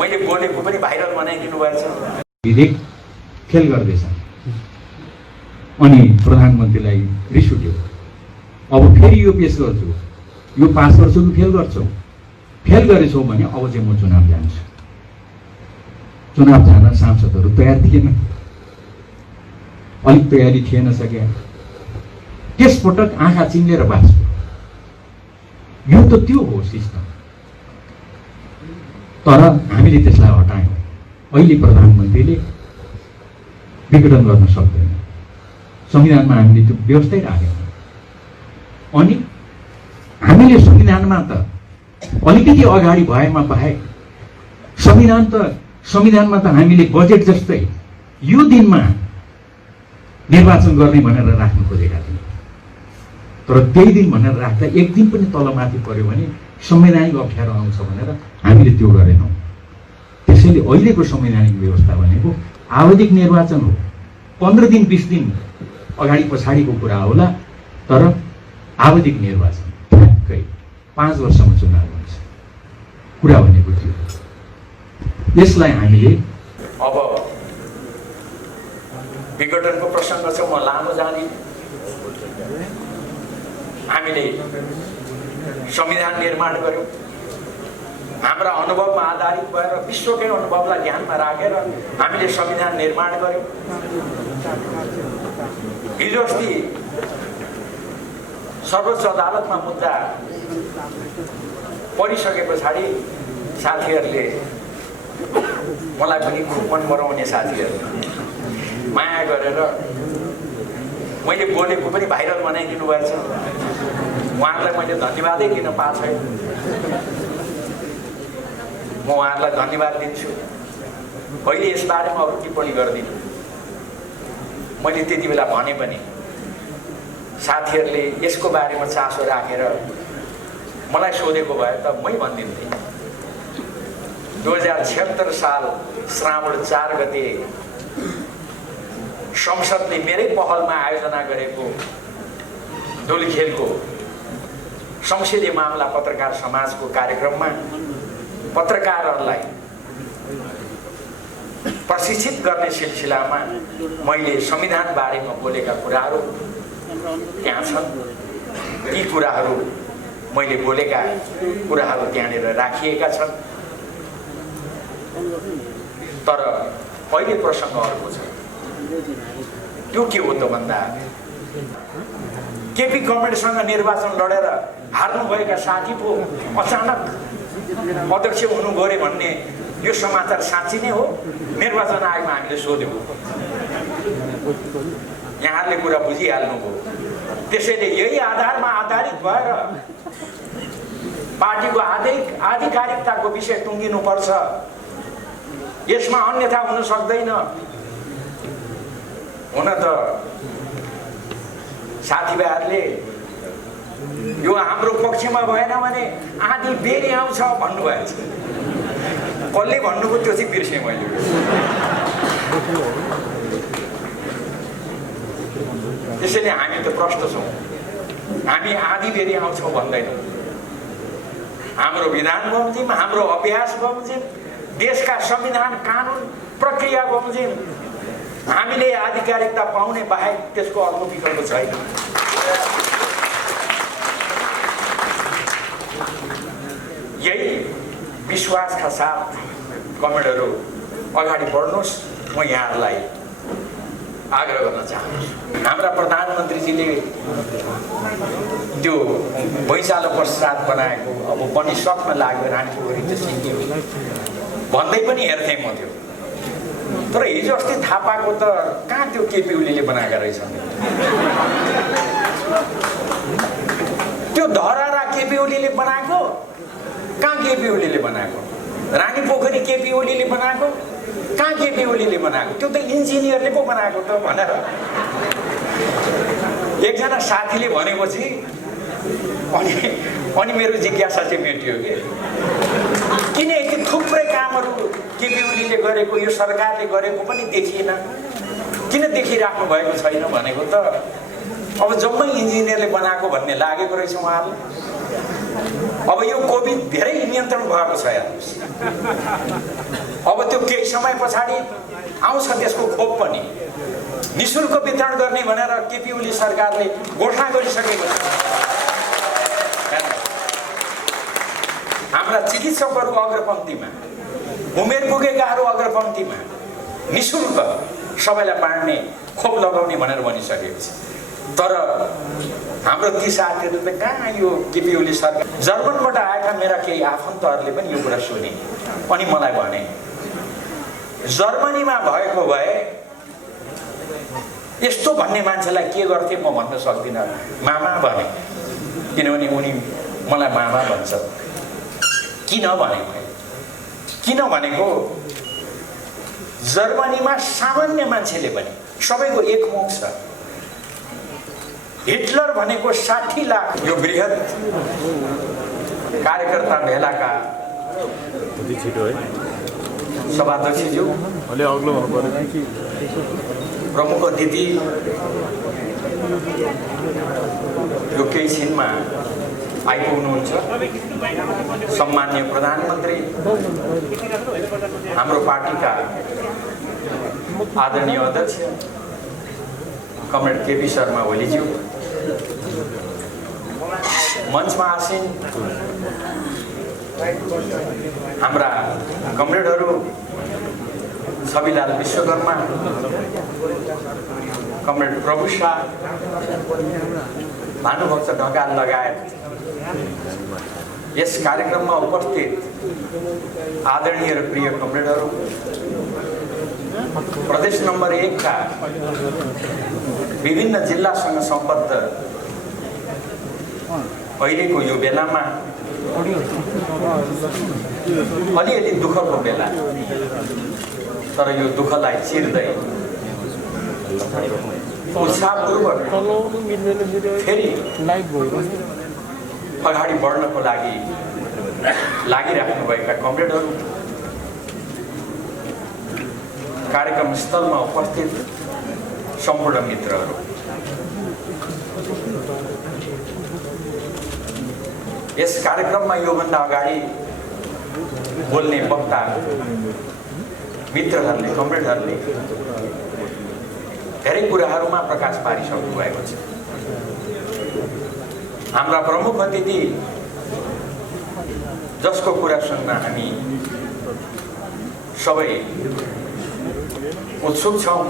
मैले बोलेको पनि भाइरल बनाइदिनु भएछ। विधेयक फेल गर्दैछ अनि प्रधानमन्त्रीलाई रिस उठ्यो। अब फेरि यो पेश गर्छु, यो पास गर्छु कि फेल गर्छौ? फेल गरेछौ भने अब चाहिँ म चुनाव जान्छु। चुनाव जान सांसदहरू तयार थिएन, अलिक तयारी थिएन सके। त्यसपटक आँखा चिम्लेर बाँच्यो। यो त त्यो हो सिस्टम, तर हामीले त्यसलाई हटायौँ। अहिले प्रधानमन्त्रीले विघटन गर्न सक्दैन। संविधानमा हामीले त्यो व्यवस्थै राखेका। अनि हामीले संविधानमा त अलिकति अगाडि भएमा बाहेक संविधानमा त हामीले बजेट जस्तै यो दिनमा निर्वाचन गर्ने भनेर राख्नु खोजेका थियौँ। तर त्यही दिन भनेर राख्दा एक दिन पनि तलमाथि पर्यो भने संवैधानिक अप्ठ्यारो आउँछ भनेर हामीले त्यो गरेनौँ। त्यसैले अहिलेको संवैधानिक व्यवस्था भनेको आवधिक निर्वाचन हो। 15 दिन 20 दिन अगाडि पछाडिको कुरा होला, तर आवधिक निर्वाचन ठ्याक्कै 5 वर्षमा चुनाव हुन्छ। कुरा भनेको थियो। यसलाई हामीले अब विघटनको प्रसङ्ग छ, म लामो जाँदिन। हामीले संविधान निर्माण गर्यौँ। हाम्रा अनुभवमा आधारित भएर विश्वकै अनुभवलाई ध्यानमा राखेर हामीले संविधान निर्माण गर्यौँ। हिजो अस्ति सर्वोच्च अदालतमा मुद्दा परिसके पछाडि साथीहरूले, मलाई पनि खुब मन पराउने साथीहरू माया गरेर मैले बोलेको पनि भाइरल बनाइदिनु भएछ। उहाँहरूलाई मैले धन्यवादै दिन पाएको छैन। म उहाँहरूलाई धन्यवाद दिन्छु। अहिले यसबारेमा अरू टिप्पणी गर्दिनँ। मैले त्यति बेला भने पनि साथीहरूले यसको बारेमा चासो राखेर मलाई सोधेको भए त मै भनिदिन्थेँ। 2076 साल श्रावण 4 गते संसदले मेरै पहलमा आयोजना गरेको धुलिखेलको संसदीय मामला पत्रकार समाजको कार्यक्रममा पत्रकारहरूलाई प्रशिक्षित गर्ने सिलसिलामा मैले संविधान बारेमा बोलेका कुराहरू त्यहाँ छन्। ती कुराहरू मैले बोलेका कुराहरू त्यहाँनिर राखिएका छन्। तर अहिले प्रसङ्ग अर्को छ। त्यो के हो त भन्दा केपी कमरेडसँग निर्वाचन लडेर हार्नुभएका साथी पो अचानक अध्यक्ष हुनु गरे भन्ने यो समाचार साँच्ची नै हो? निर्वाचन आयोगमा हामीले सोध्यौँ, यहाँहरूले कुरा बुझिहाल्नुभयो। त्यसैले यही आधारमा आधारित भएर पार्टीको आधिकारिकताको विषय टुङ्गिनुपर्छ। यसमा अन्यथा हुन सक्दैन। हुन त साथीभाइहरूले यो हाम्रो पक्षमा भएन भने आधी बेरी आउँछ भन्नुभएछ। कसले भन्नुभयो त्यो चाहिँ बिर्सेँ मैले। त्यसैले हामी त प्रष्ट छौँ। हामी आधी बेरी आउँछौँ भन्दैनौँ। हाम्रो विधान बमोजिम, हाम्रो अभ्यास बमोजिम, देशका संविधान कानुन प्रक्रिया बमोजिम हामीले आधिकारिकता पाउने बाहेक त्यसको अर्को विकल्प छैन। यही विश्वासका साथ कमेडहरू अगाडि बढ्नुहोस्। म यहाँहरूलाई आग्रह गर्न चाहन्छु। हाम्रा प्रधानमन्त्रीजीले त्यो भैँचालो पश्चात बनाएको अब बनिसक्न लाग्यो, रानीपोखरी त सिक्यो भन्दै पनि हेर्थेँ म त्यो। तर हिजो अस्ति थाहा पाएको त कहाँ त्यो केपी ओलीले बनाएका रहेछन्। त्यो धरारा केपी ओलीले बनाएको, कहाँ केपी ओलीले बनाएको? रानीपोखरी केपी ओलीले बनाएको, कहाँ केपी ओलीले बनाएको? त्यो त इन्जिनियरले पो बनाएको त भनेर एकजना साथीले भनेपछि अनि मेरो जिज्ञासा चाहिँ मेटियो कि किन यति थुप्रै कामहरू केपी ओलीले गरेको यो सरकारले गरेको पनि देखिएन, किन देखिराख्नु भएको छैन भनेको त अब जम्मै इन्जिनियरले बनाएको भन्ने लागेको रहेछ उहाँहरूलाई। अब यो कोभिड धेरै नियन्त्रण भएको छ हेर्नुहोस्। अब त्यो केही समय पछाडि आउँछ त्यसको खोप पनि निःशुल्क वितरण गर्ने भनेर केपी ओली सरकारले घोषणा गरिसकेको छ। हाम्रा चिकित्सकहरू अग्रपङ्क्तिमा, उमेर पुगेकाहरू अग्रपङ्क्तिमा, निःशुल्क सबैलाई बाँड्ने खोप लगाउने भनेर भनिसकेको छ। तर हाम्रो ती साथीहरूले त कहाँ यो केपी ओली सरकार। जर्मनबाट आएका मेरा केही आफन्तहरूले पनि यो कुरा सुने अनि मलाई भने जर्मनीमा भएको भए यस्तो भन्ने मान्छेलाई के गर्थे म भन्न सक्दिनँ, मामा भने, किनभने उनी मलाई मामा भन्छ। किन भनेको किन भनेको जर्मनीमा सामान्य मान्छेले पनि सबैको एक मुख छ। हिटलर भनेको 60 लाख यो बृहत कार्यकर्ता भेलाका सभाध्यक्षज्यू प्रमुख अतिथि यो केही छिनमा आइपुग्नुहुन्छ। सम्माननीय प्रधानमन्त्री, हाम्रो पार्टीका आदरणीय अध्यक्ष कमरेड केपी शर्मा ओलीज्यू, मञ्चमा आसीन हाम्रा कमरेडहरू छविलाल विश्वकर्मा, कमरेड प्रभु शाह, भानुभक्त ढकाल लगायत यस कार्यक्रममा उपस्थित आदरणीय र प्रिय कमरेडहरू, प्रदेश नम्बर 1 का विभिन्न जिल्लासँग सम्बद्ध अहिलेको यो बेलामा अलिअलि दुःखको बेला, तर यो दुःखलाई चिर्दै उत्साहपूर्वक फेरि अगाडि बढ्नको लागि लागिराख्नुभएका कमरेडहरू, कार्यक्रम स्थलमा उपस्थित सम्पूर्ण मित्रहरू, यस कार्यक्रममा योभन्दा अगाडि बोल्ने वक्ता मित्रहरूले, कमरेडहरूले धेरै कुराहरूमा प्रकाश पारिसक्नु भएको छ। हाम्रा प्रमुख अतिथि जसको कुरा सुन्न हामी सबै उत्सुक छौँ,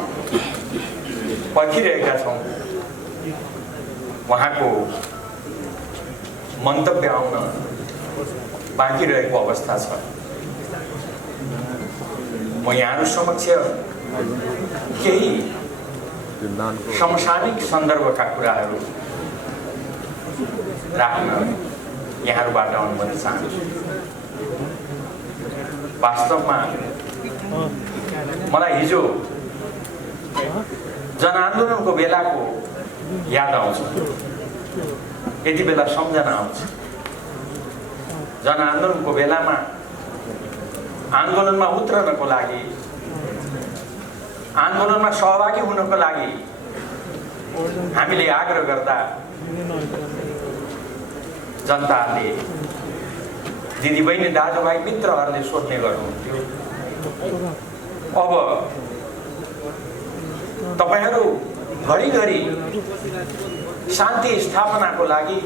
पर्खिरहेका छौँ, उहाँको मन्तव्य आउन बाँकी रहेको अवस्था छ। म यहाँहरू समक्ष केही समसामयिक सन्दर्भका कुराहरू राख्न यहाँहरूबाट अनुमति चाहन्छु। वास्तवमा मलाई हिजो जनआन्दोलनको बेलाको याद आउँछ, यति बेला सम्झना आउँछ। जनआन्दोलनको बेलामा आन्दोलनमा उत्रनको लागि, आन्दोलनमा सहभागी हुनको लागि हामीले आग्रह गर्दा जनताले, दिदीबहिनी, दाजुभाइ, मित्रहरूले सोध्ने गर्नुहुन्थ्यो, अब तपाईहरू घरिघरि शान्ति स्थापनाको लागि,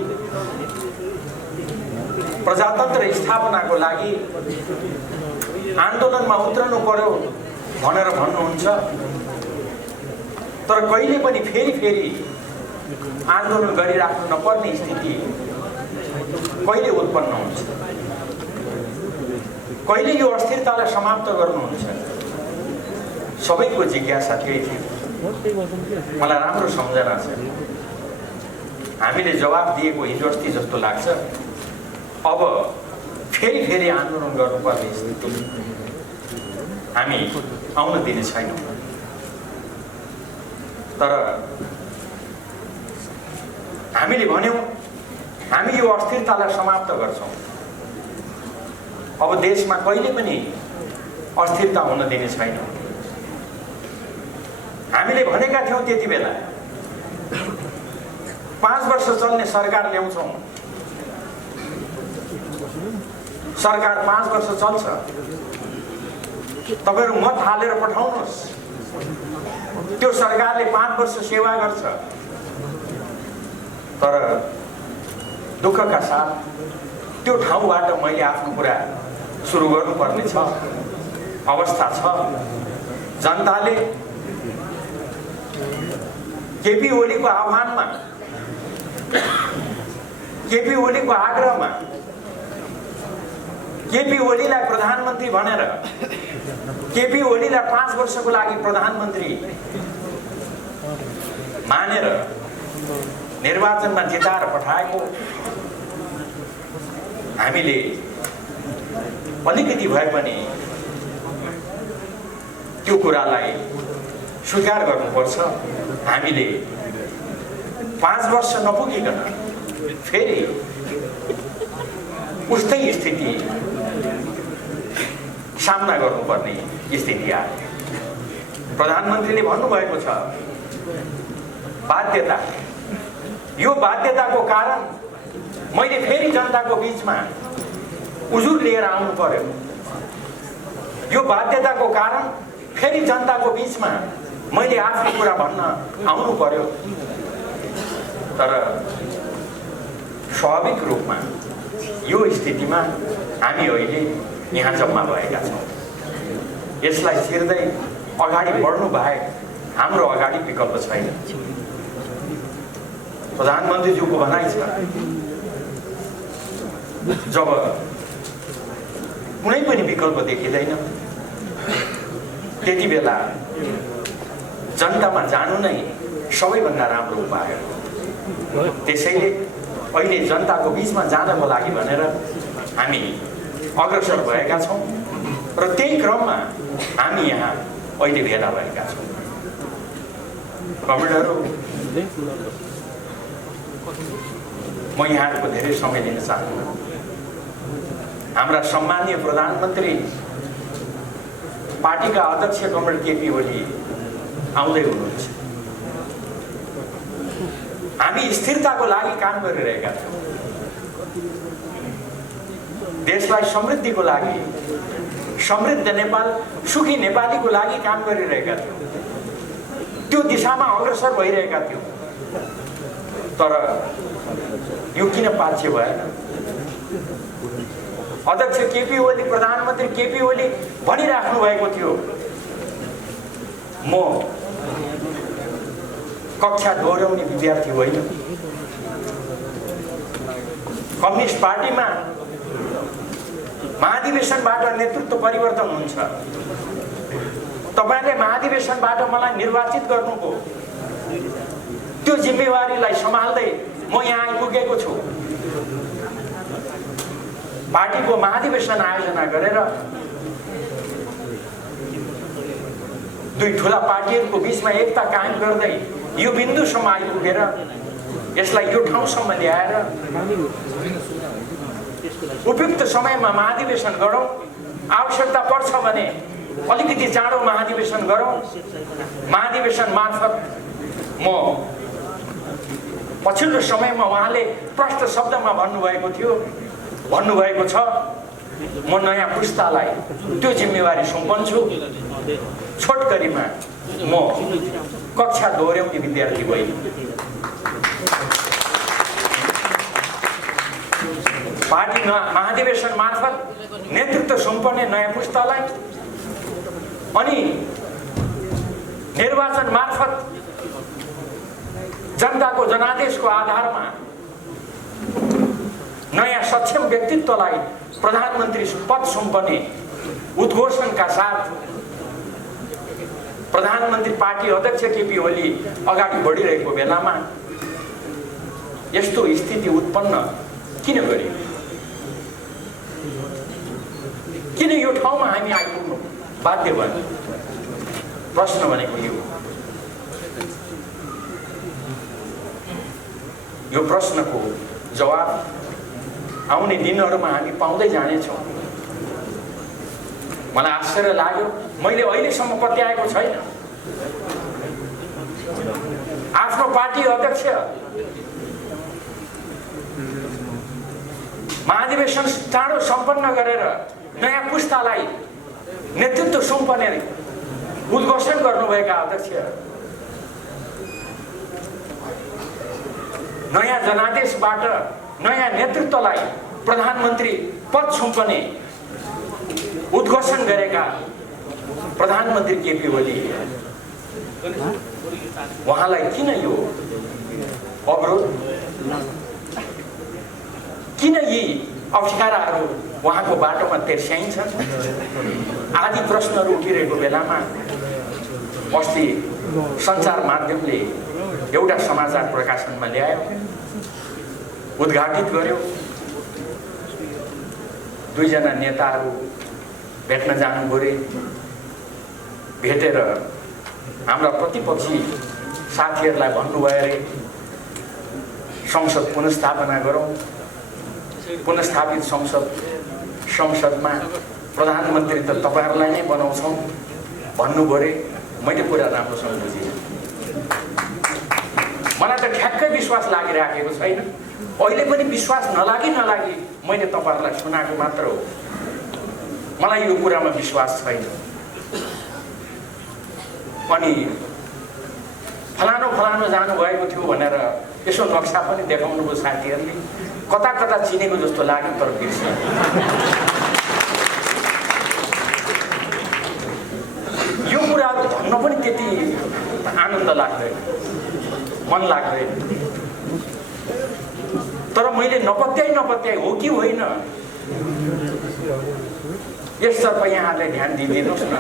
प्रजातन्त्र स्थापनाको लागि आन्दोलनमा उत्रनु पर्यो भनेर भन्नुहुन्छ, तर कहिले पनि फेरि आन्दोलन गरिराख्नु नपर्ने स्थिति कहिले उत्पन्न हुन्छ, कहिले यो अस्थिरतालाई समाप्त गर्नुहुन्छ, सबैको जिज्ञासा त्यही थियो। मलाई राम्रो सम्झना छ, हामीले जवाब दिएको हिजो अस्ति जस्तो लाग्छ। अब फेरि आन्दोलन गर्नुपर्ने स्थिति हामी आउन दिने छैनौँ। तर हामीले भन्यौँ हामी यो अस्थिरतालाई समाप्त गर्छौँ। अब देशमा कहिले पनि अस्थिरता हुन दिने छैन। हामीले भनेका थियौँ त्यति बेला 5 वर्ष चल्ने सरकार ल्याउँछौँ, सरकार 5 वर्ष चल्छ, तपाईहरु मत हालेर पठाउनुहोस्। त्यो सरकारले 5 वर्ष सेवा गर्छ। तर दुःखका साथ त्यो ठाउँबाट मैले आफ्नो कुरा सुरु गर्नुपर्ने छ, अवस्था छ। जनताले केपी ओलीको आह्वानमा, केपी ओलीको आग्रहमा, केपी ओलीलाई प्रधानमन्त्री भनेर, केपी ओलीलाई 5 वर्षको लागि प्रधानमन्त्री मानेर निर्वाचनमा जिताएर पठाएको हामीले अलिकति भए पनि त्यो कुरालाई स्वीकार गर्नुपर्छ। हामीले 5 वर्ष नपुगिकन फेरि उस्तै स्थिति सामना गर्नुपर्ने स्थिति आयो। प्रधानमन्त्रीले भन्नुभएको छ बाध्यता, यो बाध्यताको कारण मैले फेरि जनताको बीचमा उजुर लिएर आउनु पर्यो। यो बाध्यताको कारण फेरि जनताको बीचमा मैले आफ्नो कुरा भन्न आउनु पर्यो। तर स्वाभाविक रूपमा यो स्थितिमा हामी अहिले यहाँ जम्मा भएका छौँ। यसलाई छिर्दै अगाडि बढ्नु बाहेक हाम्रो अगाडि विकल्प छैन। प्रधानमन्त्रीज्यूको भनाइ छ, जब कुनै पनि विकल्प देखिँदैन त्यति बेला जनतामा जानु नै सबैभन्दा राम्रो उपाय हो। त्यसैले अहिले जनताको बीचमा जानको लागि भनेर हामी अग्रसर भएका छौँ र त्यही क्रममा हामी यहाँ अहिले भेला भएका छौँ। कमेन्टहरू म यहाँहरूको धेरै समय लिन चाहन्छु। हाम्रा सम्मानीय प्रधानमन्त्री पार्टीका अध्यक्ष कमरेड केपी ओली आउँदै हुनुहुन्छ। हामी स्थिरताको लागि काम गरिरहेका छौँ। देशलाई समृद्धिको लागि, समृद्ध नेपाल, सुखी नेपालीको लागि काम गरिरहेका थियौँ। त्यो दिशामा अग्रसर भइरहेका थियौँ। तर यो किन पाछे भएन? अध्यक्ष केपी ओली, प्रधानमन्त्री केपी ओली भनिराख्नु भएको थियो, म कक्षा दोहोऱ्याउने विद्यार्थी होइन। कम्युनिस्ट पार्टीमा महाधिवेशनबाट नेतृत्व परिवर्तन हुन्छ। तपाईले महाधिवेशनबाट मलाई निर्वाचित गर्नुभयो। त्यो जिम्मेवारीलाई सम्हाल्दै म यहाँ आइपुगेको छु। पार्टीको महाधिवेशन आयोजना गरेर दुई ठुला पार्टीहरूको बीचमा एकता कायम गर्दै यो बिन्दुसम्म आइपुगेर यसलाई यो ठाउँसम्म ल्याएर उपयुक्त समयमा महाधिवेशन गरौँ। आवश्यकता पर्छ भने अलिकति चाँडो महाधिवेशन गरौँ। महाधिवेशन मार्फत म पछिल्लो समयमा उहाँले प्रष्ट शब्दमा भन्नुभएको थियो, भन्नुभएको छ, म नयाँ पुस्तालाई त्यो जिम्मेवारी सुम्पन्छु। छोटकरीमा म कक्षा दोहोऱ्याउने विद्यार्थी होइन। पार्टी महाधिवेशन मार्फत नेतृत्व सुम्पने नयाँ पुस्तालाई अनि निर्वाचन मार्फत जनताको जनादेशको आधारमा नयाँ सक्षम व्यक्तित्वलाई प्रधानमन्त्री पद सुम्पने उद्घोषणका साथ प्रधानमन्त्री पार्टी अध्यक्ष केपी ओली अगाडि बढिरहेको बेलामा यस्तो स्थिति उत्पन्न किन गरियो? किन यो ठाउँमा हामी आइपुग्नु बाध्य भयो? प्रश्न भनेको यो प्रश्नको जवाब आउने दिनहरूमा हामी पाउँदै जानेछौँ। मलाई आश्चर्य लाग्यो, मैले अहिलेसम्म पत्याएको छैन। आफ्नो पार्टी अध्यक्ष महाधिवेशन चाँडो सम्पन्न गरेर नयाँ पुस्तालाई नेतृत्व सुम्पने उद्घोषण गर्नुभएका अध्यक्ष, नयाँ जनादेशबाट नयाँ नेतृत्वलाई प्रधानमन्त्री पद सुम्पने उद्घोषण गरेका प्रधानमन्त्री केपी ओली, उहाँलाई किन यो अवरोध, किन यी अप्ठ्याराहरू उहाँको बाटोमा तेर्स्याइन्छन् आदि प्रश्नहरू उठिरहेको बेलामा अस्ति सञ्चार माध्यमले एउटा समाचार प्रकाशनमा ल्यायो, उद्घाटित गर्यो। दुईजना नेताहरू भेट्न जानुभयो रे, भेटेर हाम्रा प्रतिपक्षी साथीहरूलाई भन्नुभयो रे संसद पुनर्स्थापना गरौँ, पुनर्स्थापित संसदमा प्रधानमन्त्री त तपाईँहरूलाई नै बनाउँछौँ भन्नुभयो रे। मैले कुरा राम्रोसँग बुझिनँ, मलाई त ठ्याक्कै विश्वास लागिराखेको छैन। अहिले पनि विश्वास नलागी मैले तपाईँहरूलाई सुनाएको मात्र हो, मलाई यो कुरामा विश्वास छैन। अनि फलानो जानुभएको थियो भनेर यसो नक्सा पनि देखाउनुभयो साथीहरूले, कता कता चिनेको जस्तो लाग्यो तर बिर्सियो। यो कुराहरू भन्न पनि त्यति आनन्द लाग्दैन, मन लाग्दैन। तर मैले नपत्याइ हो कि होइन यसतर्फ यहाँहरूले ध्यान दिइदिनुहोस् न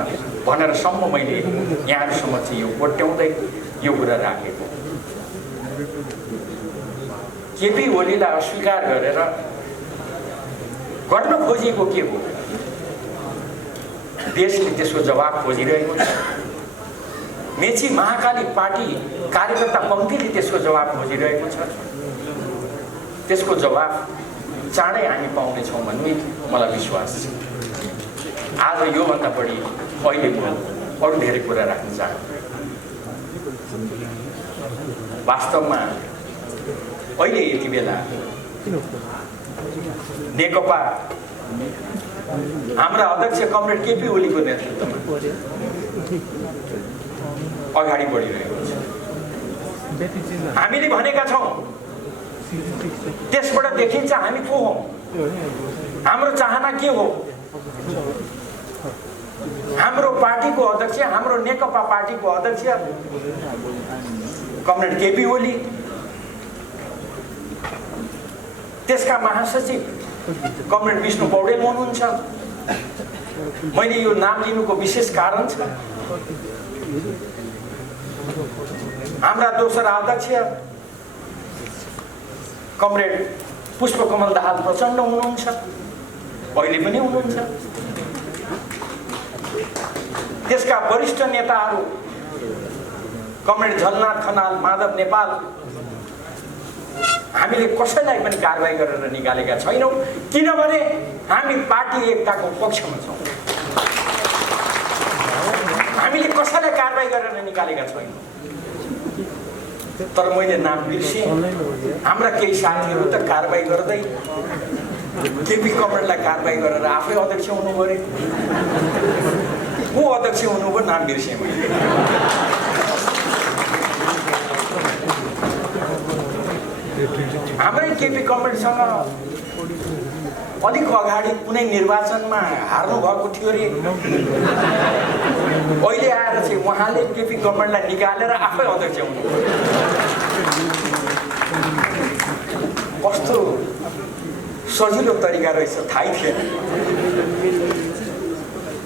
भनेर सम्म मैले यहाँहरू समक्ष यो कोट्याउँदै यो कुरा राखेको। केपी ओलीलाई अस्वीकार गरेर गर्न खोजिएको के हो? देशले त्यसको जवाब खोजिरहेको छ। मेची महाकाली पार्टी कार्यकर्ता पङ्क्तिले त्यसको जवाब खोजिरहेको छ। त्यसको जवाब चाँडै हामी पाउनेछौँ भन्ने मलाई विश्वास छ। आज योभन्दा बढी अहिले म अरू धेरै कुरा राख्न चाहन्छु। वास्तवमा अहिले यति बेला नेकपा हाम्रा अध्यक्ष कमरेड केपी ओलीको नेतृत्वमा अगाडि बढिरहेको छ। हामीले भनेका छौँ, त्यसबाट देखिन्छ हामी को हौँ, हाम्रो चाहना के हो। हाम्रो पार्टीको अध्यक्ष, हाम्रो नेकपा पार्टीको अध्यक्ष कमरेड केपी ओली, त्यसका महासचिव कमरेड विष्णु पौडेल हुनुहुन्छ। मैले यो नाम लिनुको विशेष कारण छ, हाम्रा दोस्रा अध्यक्ष कमरेड पुष्पकमल दाहाल प्रचण्ड हुनुहुन्छ, अहिले पनि हुनुहुन्छ। त्यसका वरिष्ठ नेताहरू कमरेड झलनाथ खनाल, माधव नेपाल, हामीले कसैलाई पनि कारबाही गरेर निकालेका छैनौँ, किनभने हामी पार्टी एकताको पक्षमा छौँ। हामीले कसैलाई कारबाही गरेर निकालेका छैनौँ। तर मैले नाम बिर्सेँ, हाम्रा केही साथीहरू त कारबाही गर्दै केपी कमरेडलाई कारबाही गरेर आफै अध्यक्ष हुनुभयो रे। को अध्यक्ष हुनुभयो नाम बिर्सेँ मैले। हाम्रै केपी कमरेडसँग अलिक अगाडि कुनै निर्वाचनमा हार्नु भएको थियो रे, अहिले आएर चाहिँ उहाँले केपी कमरेडलाई निकालेर आफै अध्यक्ष हुनुभयो। कस्तो सजिलो तरिका रहेछ थाहै थिएन।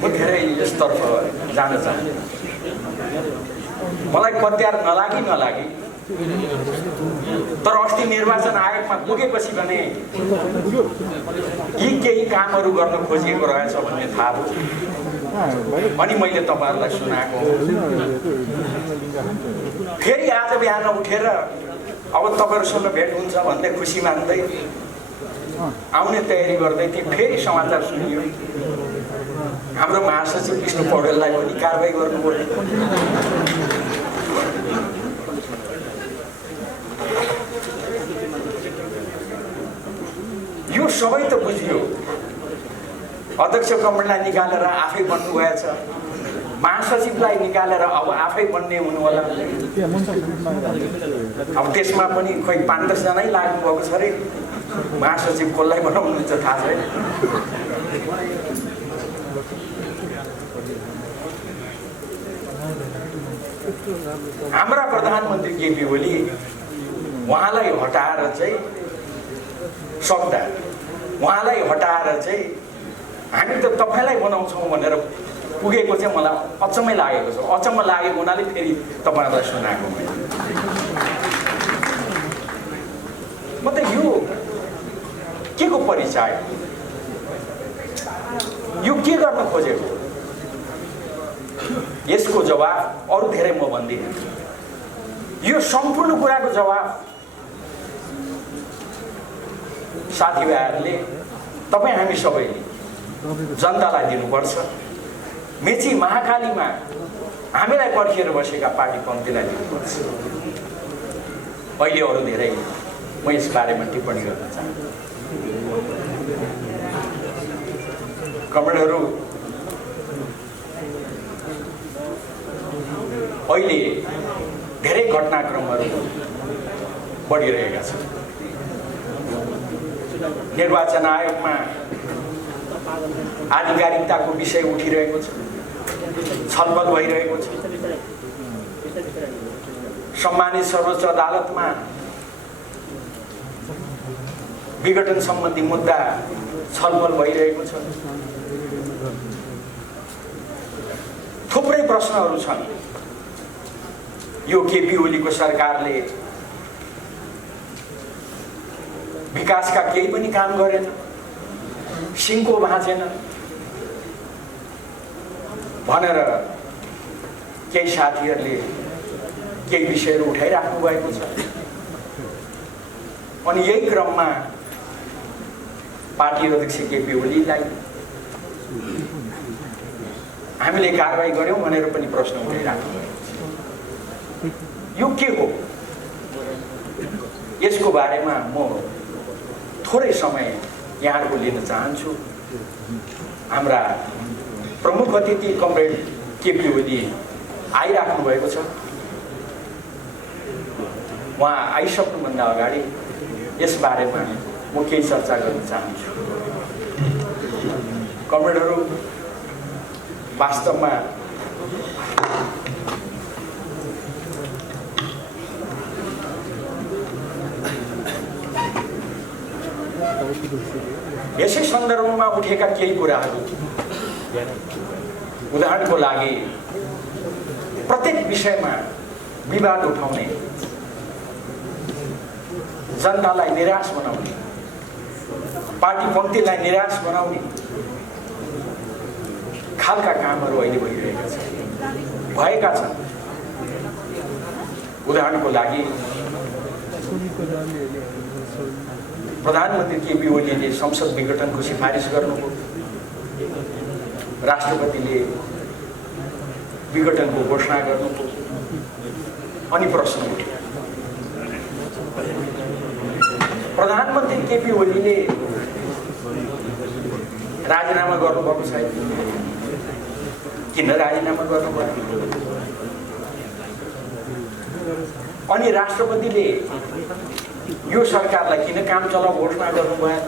म धेरै यसतर्फ जान चाहन्छु। मलाई पत्यार नलागी तर अस्ति निर्वाचन आयोगमा पुगेपछि भने यी केही कामहरू गर्न खोजिएको रहेछ भन्ने थाहा भयो। अनि मैले तपाईँहरूलाई सुनाएको। फेरि आज बिहान उठेर अब तपाईँहरूसँग भेट हुन्छ भन्दै खुसी मान्दै आउने तयारी गर्दै थिएँ, फेरि समाचार सुनियो हाम्रो महासचिव विष्णु पौडेललाई पनि कारबाही गर्नुभयो। यो सबै त बुझियो। अध्यक्ष कमरेडलाई निकालेर आफै बन्नुभएछ, महासचिवलाई निकालेर अब आफै बन्ने हुनु होला। अब त्यसमा पनि खोइ 5-10 जनै लाग्नुभएको छ अरे। महासचिव कसलाई बनाउनुहुन्छ थाहा छैन। हाम्रा प्रधानमन्त्री केपी ओली उहाँलाई हटाएर चाहिँ सक्दा उहाँलाई हटाएर चाहिँ हामी त तपाईँलाई बनाउँछौँ भनेर पुगेको चाहिँ मलाई अचम्मै लागेको छ। अचम्म लागेको हुनाले फेरि तपाईँहरूलाई सुनाएको मैले। म त यो के को परिचय, यो के गर्न खोजेको, यसको जवाब अरू धेरै म भन्दिनँ। यो सम्पूर्ण कुराको जवाब साथीभाइहरूले, तपाईँ हामी सबैले जनतालाई दिनुपर्छ। मेची महाकालीमा हामीलाई पर्खिएर बसेका पार्टी पङ्क्तिलाई दिनुपर्छ। अहिले अरू धेरै म यस बारेमा टिप्पणी गर्न चाहन्छु। कमरेडहरू, अहिले धेरै घटनाक्रमहरू बढिरहेका छन्। निर्वाचन आयोगमा आधिकारिकताको विषय उठिरहेको छ, छलफल भइरहेको छ। सम्मानित सर्वोच्च अदालतमा विघटन सम्बन्धी मुद्दा छलफल भइरहेको छ। थुप्रै प्रश्नहरू छन्। यो केपी ओलीको सरकारले विकासका केही पनि काम गरेन, सिंहको भाँचेन भनेर केही साथीहरूले केही विषयहरू उठाइराख्नु भएको छ। अनि यही क्रममा पार्टी अध्यक्ष केपी ओलीलाई हामीले कारबाही गर्यौँ भनेर पनि प्रश्न उठाइराख्नु भएको छ। यो के हो? यसको बारेमा म थोरै समय यहाँहरूको लिन चाहन्छु। हाम्रा प्रमुख अतिथि कमरेड केपी ओली आइराख्नु भएको छ। उहाँ आइसक्नुभन्दा अगाडि यस बारेमा म केही चर्चा गर्न चाहन्छु। कमरेडहरू, वास्तवमा यसै सन्दर्भमा उठेका केही कुराहरू, उदाहरणको लागि प्रत्येक विषयमा विवाद उठाउने, जनतालाई निराश बनाउने, पार्टी पङ्क्तिलाई निराश बनाउने खालका कामहरू अहिले भइरहेका छन्, भएका छन्। उदाहरणको लागि प्रधानमन्त्री केपी ओलीले संसद विघटनको सिफारिस गर्नुभयो, राष्ट्रपतिले विघटनको घोषणा गर्नुभयो। अनि प्रश्न उठ्यो, प्रधानमन्त्री केपी ओलीले राजीनामा गर्नुभएको छैन, किन राजीनामा गर्नुभयो? अनि राष्ट्रपतिले यो सरकारलाई किन काम चलाउ घोषणा गर्नुभयो?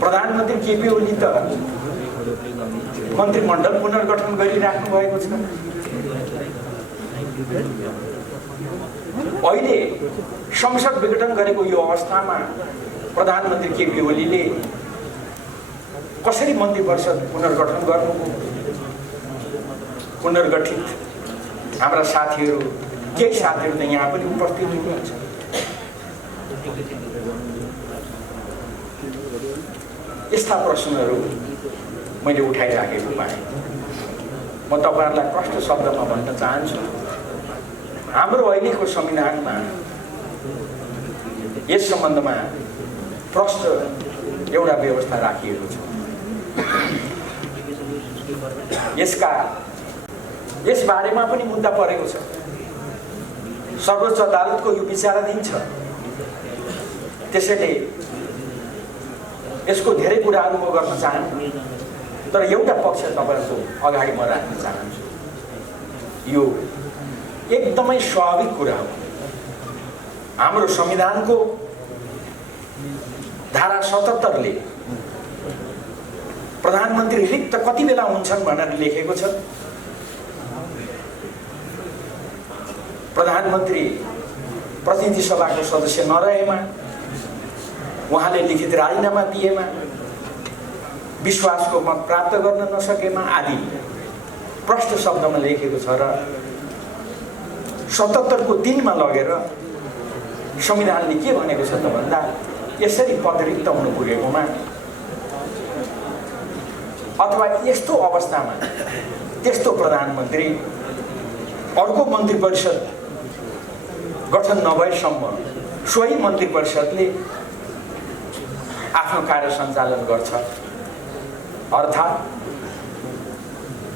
प्रधानमन्त्री केपी ओली त मन्त्रीमण्डल पुनर्गठन गरिराख्नु भएको छ। अहिले संसद विघटन गरेको यो अवस्थामा प्रधानमन्त्री केपी ओलीले कसरी मन्त्री परिषद पुनर्गठन गर्नुभयो? पुनर्गठित हाम्रा साथीहरू, केही साथीहरू त यहाँ पनि उपस्थित हुनुहुन्छ। यस्ता प्रश्नहरू मैले उठाइराखेको पाएँ। म तपाईँहरूलाई प्रष्ट शब्दमा भन्न चाहन्छु, हाम्रो अहिलेको संविधानमा यस सम्बन्धमा प्रष्ट एउटा व्यवस्था राखिएको छ। यस बारेमा पनि मुद्दा परेको छ। सर्वोच्च अदालतको यो विचाराधीन छ। त्यसैले यसको धेरै कुराहरू म गर्न चाहन्छु, तर एउटा पक्ष तपाईँहरूको अगाडि म राख्न चाहन्छु। यो एकदमै स्वाभाविक कुरा हो। हाम्रो संविधानको धारा 77 ले प्रधानमन्त्री रिक्त कति बेला हुन्छन् भनेर लेखेको छ। प्रधानमन्त्री प्रतिनिधि सभाको सदस्य नरहेमा, उहाँले लिखित राजीनामा दिएमा, विश्वासको मत प्राप्त गर्न नसकेमा आदि प्रष्ट शब्दमा लेखेको छ। र 77 को 3 मा लगेर संविधानले के भनेको छ त भन्दा यसरी पद रिक्त हुनु पुगेकोमा अथवा यस्तो अवस्थामा त्यस्तो प्रधानमन्त्री अर्को मन्त्री परिषद गठन नभएसम्म सोही मन्त्री परिषदले आफ्नो कार्य सञ्चालन गर्छ। अर्थात्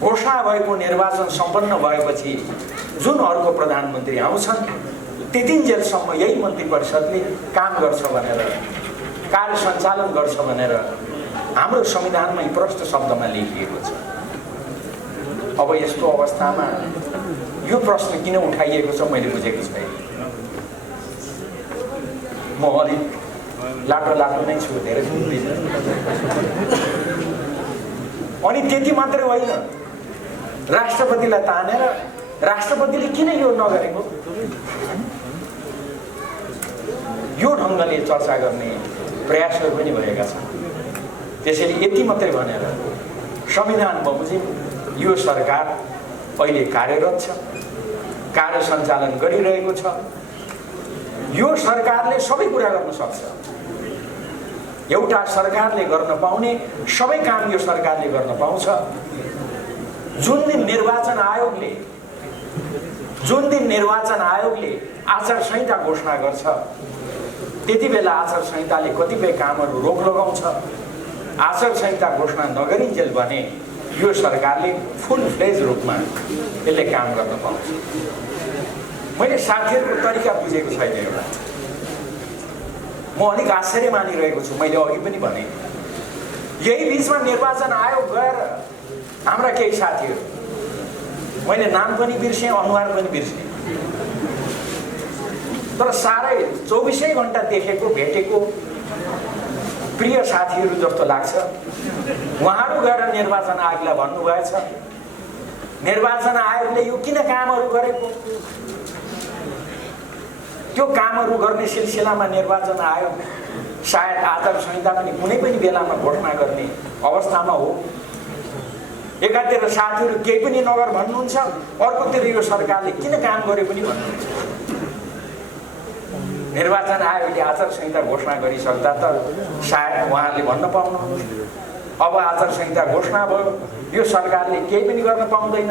घोषणा भएको निर्वाचन सम्पन्न भएपछि जुन अर्को प्रधानमन्त्री आउँछन् त्यतिन्जेलसम्म यही मन्त्री परिषदले काम गर्छ भनेर, कार्य सञ्चालन गर्छ भनेर हाम्रो संविधानमा प्रष्ट शब्दमा लेखिएको छ। अब यस्तो अवस्थामा यो प्रश्न किन उठाइएको छ मैले बुझेको छैन। म अलिक लाटो नै छु, धेरै बुझ्दिनँ। अनि त्यति मात्रै होइन, राष्ट्रपतिलाई तानेर राष्ट्रपतिले किन यो नगरेको, यो ढङ्गले चर्चा गर्ने प्रयासहरू पनि भएका छन्। त्यसैले यति मात्रै भनेर संविधान बमोजिम यो सरकार अहिले कार्यरत छ, कार्य सञ्चालन गरिरहेको छ। यो सरकारले सबै कुरा गर्न सक्छ। एउटा सरकारले गर्न पाउने सबै काम यो सरकारले गर्न पाउँछ। जुन दिन निर्वाचन आयोगले आचार संहिता घोषणा गर्छ त्यति बेला आचार संहिताले कतिपय कामहरू रोक लगाउँछ। आचार संहिता घोषणा नगरिन्जेल भने यो सरकारले फुल फ्लेज रूपमा यसले काम गर्न पाउँछ। मैले साथीहरूको तरिका बुझेको छैन। एउटा म अलिक आश्चर्य मानिरहेको छु। मैले अघि पनि भने यही बिचमा निर्वाचन आयोग गएर हाम्रा केही साथीहरू, मैले नाम पनि बिर्सेँ, अनुहार पनि बिर्सेँ, तर साह्रै 24 घण्टा देखेको भेटेको प्रिय साथीहरू जस्तो लाग्छ। उहाँहरू गएर निर्वाचन आयोगलाई भन्नुभएछ निर्वाचन आयोगले यो किन कामहरू गरेको, त्यो कामहरू गर्ने सिलसिलामा निर्वाचन आयोग सायद आचार संहिता पनि कुनै पनि बेलामा घोषणा गर्ने अवस्थामा हो। एकातिर साथीहरू केही पनि नगर भन्नुहुन्छ, अर्कोतिर यो सरकारले किन काम गर्यो पनि भन्नुहुन्छ। निर्वाचन आयोगले आचार संहिता घोषणा गरिसक्दा त सायद उहाँहरूले भन्न पाउनु अब आचार संहिता घोषणा भयो, यो सरकारले केही पनि गर्न पाउँदैन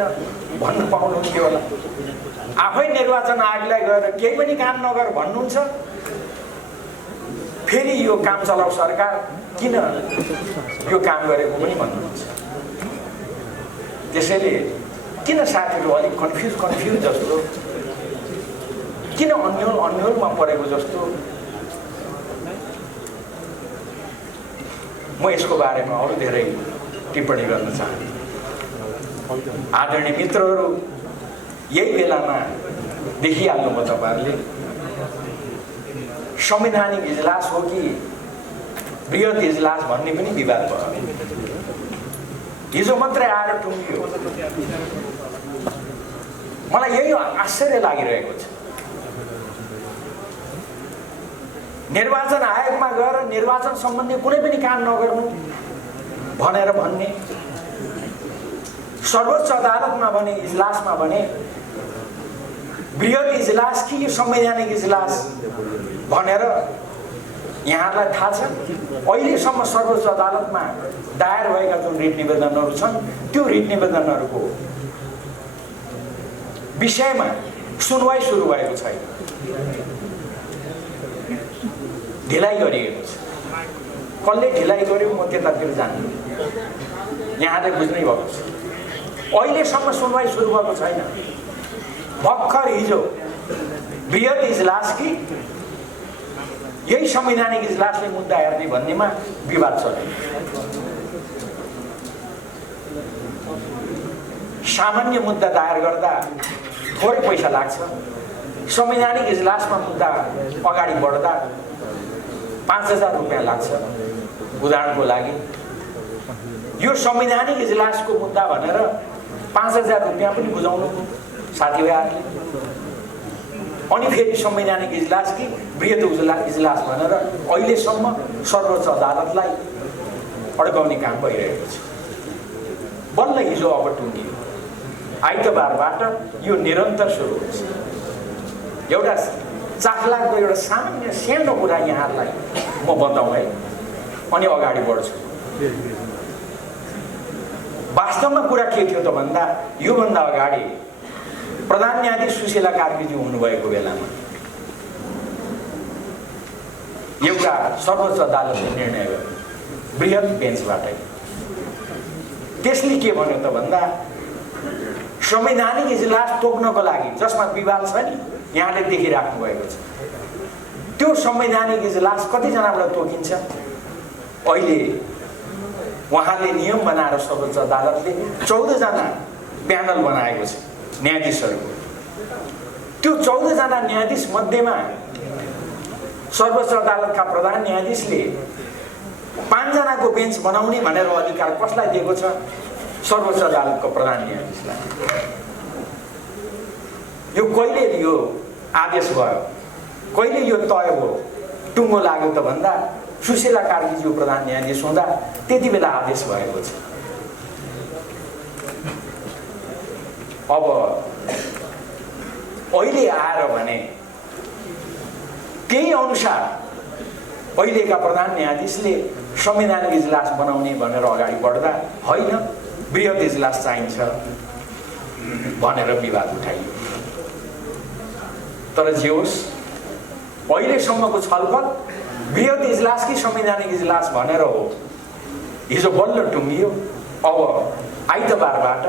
भन्नु पाउनुहुन्थ्यो होला। आफै निर्वाचन आयोगलाई गएर केही पनि काम नगर भन्नुहुन्छ, फेरि यो काम चलाऊ सरकार किन यो काम गरेको पनि भन्नुहुन्छ। त्यसैले किन साथीहरू अलिक कन्फ्युज जस्तो, किन अन्योलमा परेको जस्तो, म यसको बारेमा अरू धेरै टिप्पणी गर्न चाहन्छु। आदरणीय मित्रहरू, यही बेलामा देखिहाल्नुभयो तपाईँहरूले संवैधानिक इजलास हो कि बृहत इजलास भन्ने पनि विवाद भयो। हिजो मात्रै आएर टुङ्गियो। मलाई यही आश्चर्य लागिरहेको छ। निर्वाचन आयोगमा गएर निर्वाचन सम्बन्धी कुनै पनि काम नगर्नु भनेर भन्ने, सर्वोच्च अदालतमा भने, इजलासमा भने बृहत इजलास कि संवैधानिक इजलास भनेर यहाँलाई थाहा छ। अहिलेसम्म सर्वोच्च अदालतमा दायर भएका जुन रिट निवेदनहरू छन् त्यो रिट निवेदनहरूको विषयमा सुनवाई सुरु भएको छैन, ढिलाइ गरिएको छ। कसले ढिलाइ गर्यो म त्यतातिर जान्छु, यहाँले बुझ्नै भएको छ। अहिलेसम्म सुनवाई सुरु भएको छैन। भर्खर हिजो बृहत इजलास कि यही संवैधानिक इजलासले मुद्दा हेर्ने भन्नेमा विवाद चल्यो। सामान्य मुद्दा दायर गर्दा थोरै पैसा लाग्छ, संवैधानिक इजलासमा मुद्दा अगाडि बढ्दा 5,000 रुपियाँ लाग्छ। उदाहरणको लागि यो संवैधानिक इजलासको मुद्दा भनेर 5,000 रुपियाँ पनि बुझाउनु साथीभाइहरूले, अनि फेरि संवैधानिक इजलास कि बृहत इजलास भनेर अहिलेसम्म सर्वोच्च अदालतलाई अड्काउने काम भइरहेको छ। बल्ल हिजो अब टुङ्गियो, आइतबारबाट यो निरन्तर सुरु हुन्छ। एउटा चाखलाग्दो एउटा सामान्य सानो कुरा यहाँहरूलाई म बताउँ है, अनि अगाडि बढ्छु। वास्तवमा कुरा के थियो त भन्दा योभन्दा अगाडि प्रधान न्यायाधीश सुशीला कार्कीज्यू हुनुभएको बेलामा एउटा सर्वोच्च अदालतले निर्णय गर्यो बृहत बेन्चबाटै। त्यसले के भन्यो त भन्दा संवैधानिक इजलास तोक्नको लागि जसमा विवाद छ नि, यहाँले देखिराख्नु भएको छ, त्यो संवैधानिक इजलास कतिजनाबाट तोकिन्छ? अहिले उहाँले नियम बनाएर सर्वोच्च अदालतले 14 जना प्यानल बनाएको छ न्यायाधीशहरूको। त्यो 14 जना न्यायाधीश मध्येमा सर्वोच्च अदालतका प्रधान न्यायाधीशले 5 जनाको बेन्च बनाउने भनेर अधिकार कसलाई दिएको छ? सर्वोच्च अदालतको प्रधान न्यायाधीशलाई। यो कहिले यो आदेश भयो, कहिले यो तय भयो, टुङ्गो लाग्यो त भन्दा सुशीला कार्कीज्यू प्रधान न्यायाधीश हुँदा त्यति बेला आदेश भएको छ। अब अहिले आएर भने त्यही अनुसार अहिलेका प्रधान न्यायाधीशले संवैधानिक इजलास बनाउने भनेर अगाडि बढ्दा होइन बृहत इजलास चाहिन्छ भनेर विवाद उठाइयो। तर जे होस्, अहिलेसम्मको छलफल बृहत इजलास कि संवैधानिक इजलास भनेर हो। हिजो बल्ल टुङ्गियो। अब आइतबारबाट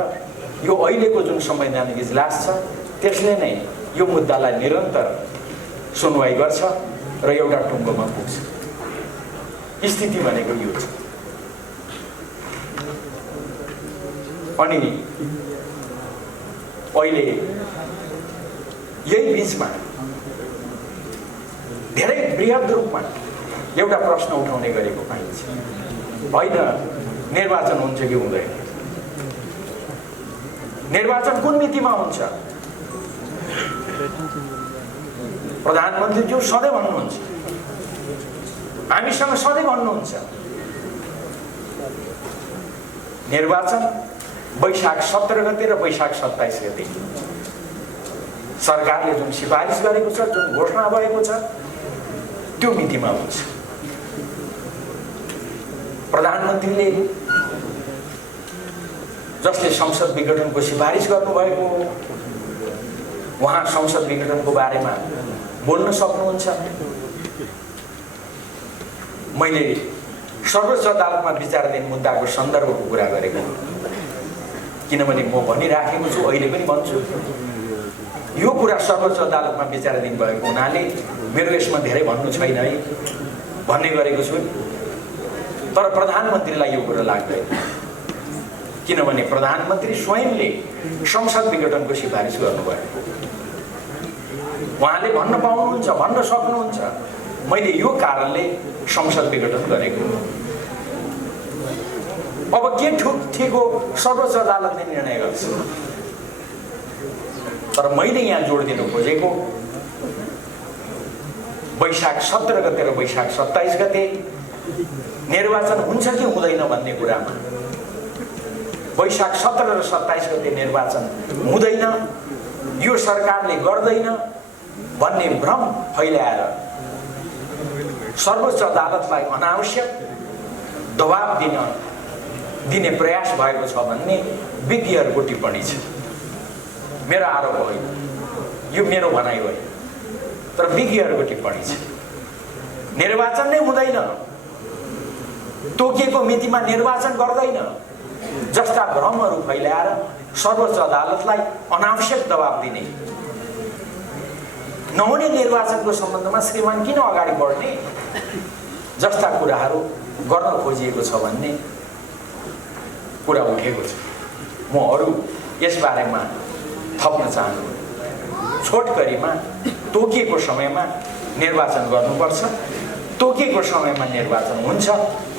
यो अहिलेको जुन संवैधानिक इजलास छ त्यसले नै यो मुद्दालाई निरन्तर सुनवाई गर्छ र एउटा टुङ्गोमा पुग्छ। स्थिति भनेको यो छ। अनि अहिले यही बिचमा धेरै बृहत रूपमा एउटा प्रश्न उठाउने गरेको पाइन्छ, होइन निर्वाचन हुन्छ कि हुँदैन? निर्वाचन कुन मितिमा हुन्छ? प्रधानमन्त्रीज्यू सधैँ भन्नुहुन्छ, हामीसँग सधैँ भन्नुहुन्छ निर्वाचन वैशाख 17 गते र वैशाख 27 गते सरकारले जुन सिफारिस गरेको छ, जुन घोषणा भएको छ त्यो मितिमा हुन्छ। प्रधानमन्त्रीले जसले संसद विघटनको सिफारिस गर्नुभएको, उहाँ संसद विघटनको बारेमा बोल्न सक्नुहुन्छ। मैले सर्वोच्च अदालतमा विचाराधीन मुद्दाको सन्दर्भको कुरा गरेको, किनभने म भनिराखेको छु, अहिले पनि भन्छु, यो कुरा सर्वोच्च अदालतमा विचाराधीन भएको हुनाले मेरो यसमा धेरै भन्नु छैन है भन्ने गरेको छु। तर प्रधानमन्त्रीलाई यो कुरा लाग्दैन, किनभने प्रधानमन्त्री स्वयंले संसद विघटनको सिफारिस गर्नुभयो। उहाँले भन्न पाउनुहुन्छ, भन्न सक्नुहुन्छ, मैले यो कारणले संसद विघटन गरेको। अब के ठिक हो सर्वोच्च अदालतले निर्णय गर्छ। तर मैले यहाँ जोड दिनु खोजेको वैशाख 17 गते र वैशाख 27 गते निर्वाचन हुन्छ कि हुँदैन भन्ने कुरामा। वैशाख 17 र 27 गते निर्वाचन हुँदैन, यो सरकारले गर्दैन भन्ने भ्रम फैलाएर सर्वोच्च अदालतलाई अनावश्यक दबाब दिने प्रयास भएको छ भन्ने विज्ञहरूको टिप्पणी छ। मेरो आरोप होइन, यो मेरो भनाइ होइन, तर विज्ञहरूको टिप्पणी छ। निर्वाचन नै हुँदैन, तोकिएको मितिमा निर्वाचन गर्दैन जस्ता भ्रमहरू फैलाएर सर्वोच्च अदालतलाई अनावश्यक दबाब दिने नहुने निर्वाचनको सम्बन्धमा श्रीमान किन अगाडि बढ्ने जस्ता कुराहरू गर्न खोजिएको छ भन्ने कुरा उठेको छ। म अरू यसबारेमा थप्न चाहन्छु। छोटकरीमा तोकिएको समयमा निर्वाचन गर्नुपर्छ, तोकिएको समयमा निर्वाचन हुन्छ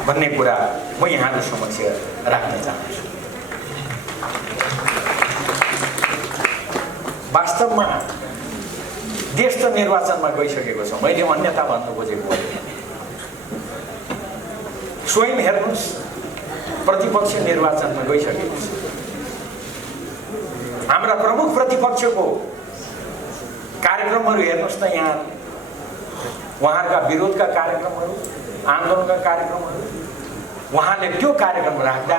भन्ने कुरा म यहाँको समक्ष राख्न चाहन्छु। वास्तवमा देश त निर्वाचनमा गइसकेको छ। मैले अन्यथा भन्न खोजेको होइन। स्वयं हेर्नुहोस्, प्रतिपक्ष निर्वाचनमा गइसकेको छ। हाम्रा प्रमुख प्रतिपक्षको कार्यक्रमहरू हेर्नुहोस् त, यहाँ उहाँहरूका विरोधका कार्यक्रमहरू, आन्दोलनका कार्यक्रमहरू। उहाँले त्यो कार्यक्रम राख्दा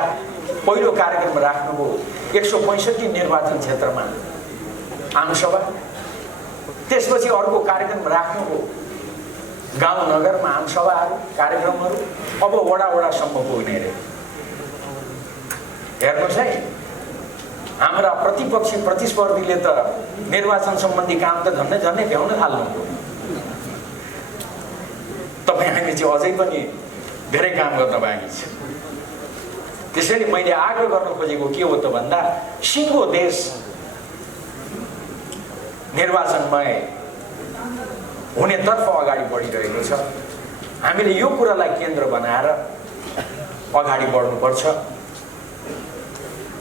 पहिलो कार्यक्रम राख्नुभयो 165 निर्वाचन क्षेत्रमा आमसभा, त्यसपछि अर्को कार्यक्रम राख्नुभयो गाउँ नगरमा आमसभाहरू, कार्यक्रमहरू, अब वडा वडासम्म पुग्ने रे। हेर्नुहोस् है, हाम्रा प्रतिपक्षी प्रतिस्पर्धीले त निर्वाचन सम्बन्धी काम त झन्डै झन्डै भ्याउन थाल्नुभयो। तपाईँ हामी चाहिँ अझै पनि धेरै काम गर्न बाँकी छ। त्यसैले मैले आग्रह गर्न खोजेको के हो त भन्दा, सिङ्गो देश निर्वाचनमय हुनेतर्फ अगाडि बढिरहेको छ। हामीले यो कुरालाई केन्द्र बनाएर अगाडि बढ्नुपर्छ।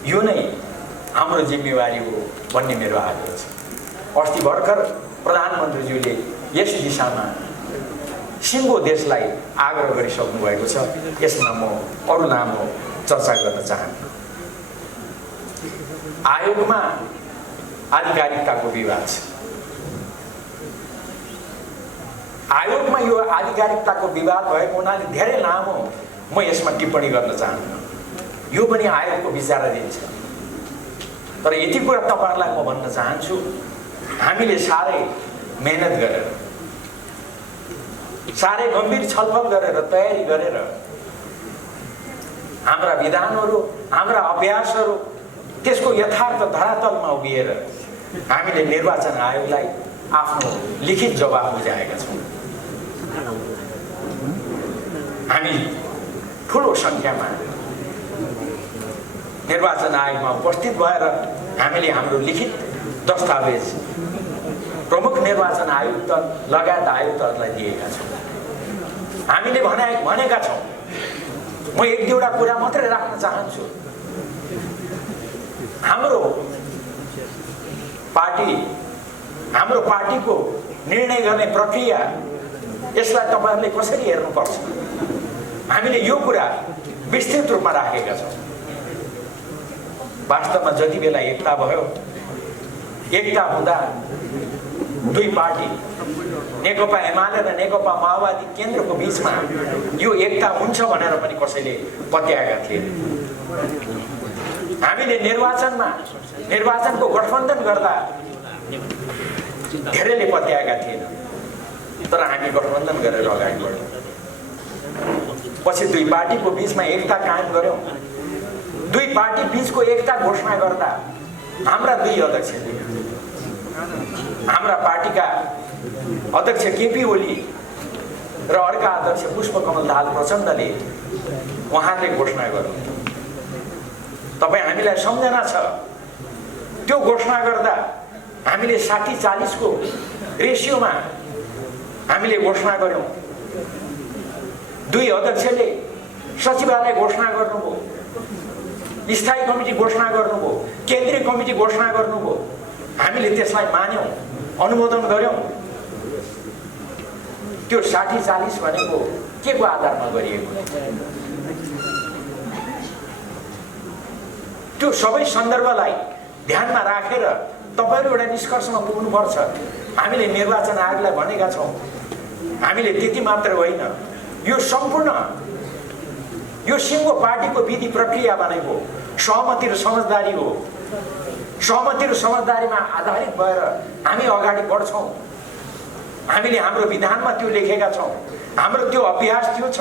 यो नै हाम्रो जिम्मेवारी हो भन्ने मेरो आग्रह छ। अस्ति भर्खर प्रधानमन्त्रीज्यूले यस दिशामा सिङ्गो देशलाई आग्रह गरिसक्नु भएको छ। यसमा म अरू लामो चर्चा गर्न चाहन्छु। आयोगमा आधिकारिकताको विवाद छ। आयोगमा यो आधिकारिकताको विवाद भएको हुनाले धेरै लामो म यसमा टिप्पणी गर्न चाहन्छु। यो पनि आयोगको विचाराधीन छ। तर यति कुरा तपाईहरुलाई म भन्न चाहन्छु, हामीले साह्रै मेहनत गरेर, साह्रै गम्भीर छलफल गरेर, तयारी गरेर हाम्रा विधानहरू, हाम्रा अभ्यासहरू, त्यसको यथार्थ धरातलमा उभिएर हामीले निर्वाचन आयोगलाई आफ्नो लिखित जवाब बुझाएका छौँ। हामी ठुलो सङ्ख्यामा निर्वाचन आयोगमा उपस्थित भएर हामीले हाम्रो लिखित दस्तावेज प्रमुख निर्वाचन आयुक्त लगायत आयुक्तहरूलाई दिएका छौँ। हामीले भनेका छौँ। म एक दुईवटा कुरा मात्रै राख्न चाहन्छु। हाम्रो पार्टीको निर्णय गर्ने प्रक्रिया, यसलाई तपाईहरुले कसरी हेर्नुपर्छ, हामीले यो कुरा विस्तृत रूपमा राखेका छौँ। वास्तवमा जति बेला एकता भयो, एकता हुँदा दुई पार्टी नेकपा एमाले र नेकपा माओवादी केन्द्रको बीचमा यो एकता हुन्छ भनेर पनि कसैले पत्याएका थिए। हामीले निर्वाचनको गठबन्धन गर्दा धेरैले पत्याएका थिएन, तर हामी गठबन्धन गरेर अगाडि बढ्यौँ। पछि दुई पार्टीको बीचमा एकता कायम गर्यौँ। दुई पार्टी बीचको एकता घोषणा गर्दा हाम्रा दुई अध्यक्ष, हाम्रा पार्टीका अध्यक्ष केपी ओली र अर्का अध्यक्ष पुष्पकमल दाहाल प्रचण्डले उहाँले घोषणा गर्नु। तपाईँ हामीलाई सम्झना छ, त्यो घोषणा गर्दा हामीले 60-40 को रेसियोमा हामीले घोषणा गर्यौँ। दुई अध्यक्षले सचिवालय घोषणा गर्नुभयो, स्थायी कमिटी घोषणा गर्नुभयो, केन्द्रीय कमिटी घोषणा गर्नुभयो। हामीले त्यसलाई मान्यौँ, अनुमोदन गर्यौँ। त्यो 60-40 भनेको के को आधारमा गरिएको? त्यो सबै सन्दर्भलाई ध्यानमा राखेर तपाईहरु एउटा निष्कर्षमा पुग्नुपर्छ। हामीले निर्वाचन आयोगलाई भनेका छौँ, हामीले त्यति मात्र होइन, यो सम्पूर्ण यो सिङ्गो पार्टीको विधि प्रक्रिया भनेको सहमति र समझदारी हो। सहमति र समझदारीमा आधारित भएर हामी अगाडि बढ्छौँ। हामीले हाम्रो विधानमा त्यो लेखेका छौँ, हाम्रो त्यो अभ्यास त्यो छ।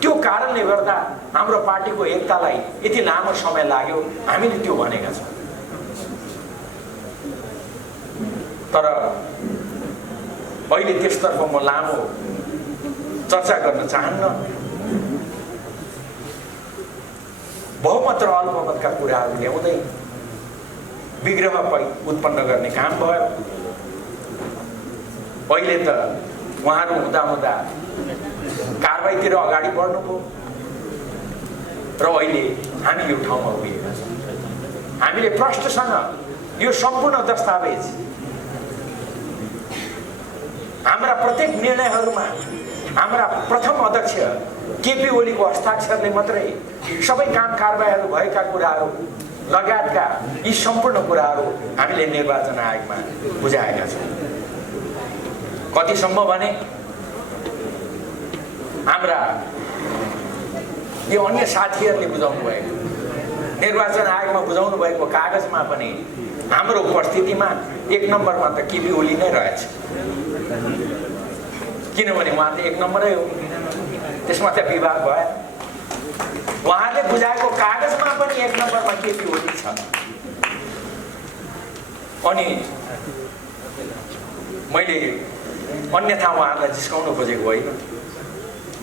त्यो कारणले गर्दा हाम्रो पार्टीको एकतालाई यति लामो समय लाग्यो, हामीले त्यो भनेका छौँ। तर अहिले त्यसतर्फ म लामो चर्चा गर्न चाहन्न। बहुमत र अल्पमतका कुराहरू ल्याउँदै विग्रह उत्पन्न गर्ने काम भयो। पहिले त उहाँहरू हुँदा कारबाहीतिर अगाडि बढ्नुभयो र अहिले हामी यो ठाउँमा उभिएका छौँ। हामीले प्रश्नसँग यो सम्पूर्ण दस्तावेज हाम्रा प्रत्येक निर्णयहरूमा हाम्रा प्रथम अध्यक्ष केपी ओलीको हस्ताक्षरले मात्रै सबै काम कारबाहीहरू भएका कुराहरू लगायतका यी सम्पूर्ण कुराहरू हामीले निर्वाचन आयोगमा बुझाएका छौँ। कतिसम्म भने हाम्रा यो अन्य साथीहरूले बुझाउनु भएको निर्वाचन आयोगमा बुझाउनु भएको कागजमा पनि हाम्रो उपस्थितिमा 1 नम्बरमा त केपी ओली नै रहेछ। किनभने उहाँ त 1 नम्बरै हो, त्यसमा त विवाद भयो। उहाँले बुझाएको कागजमा पनि 1 नम्बरमा केपी ओली छ। अनि मैले अन्यथा उहाँलाई जिस्काउन खोजेको होइन,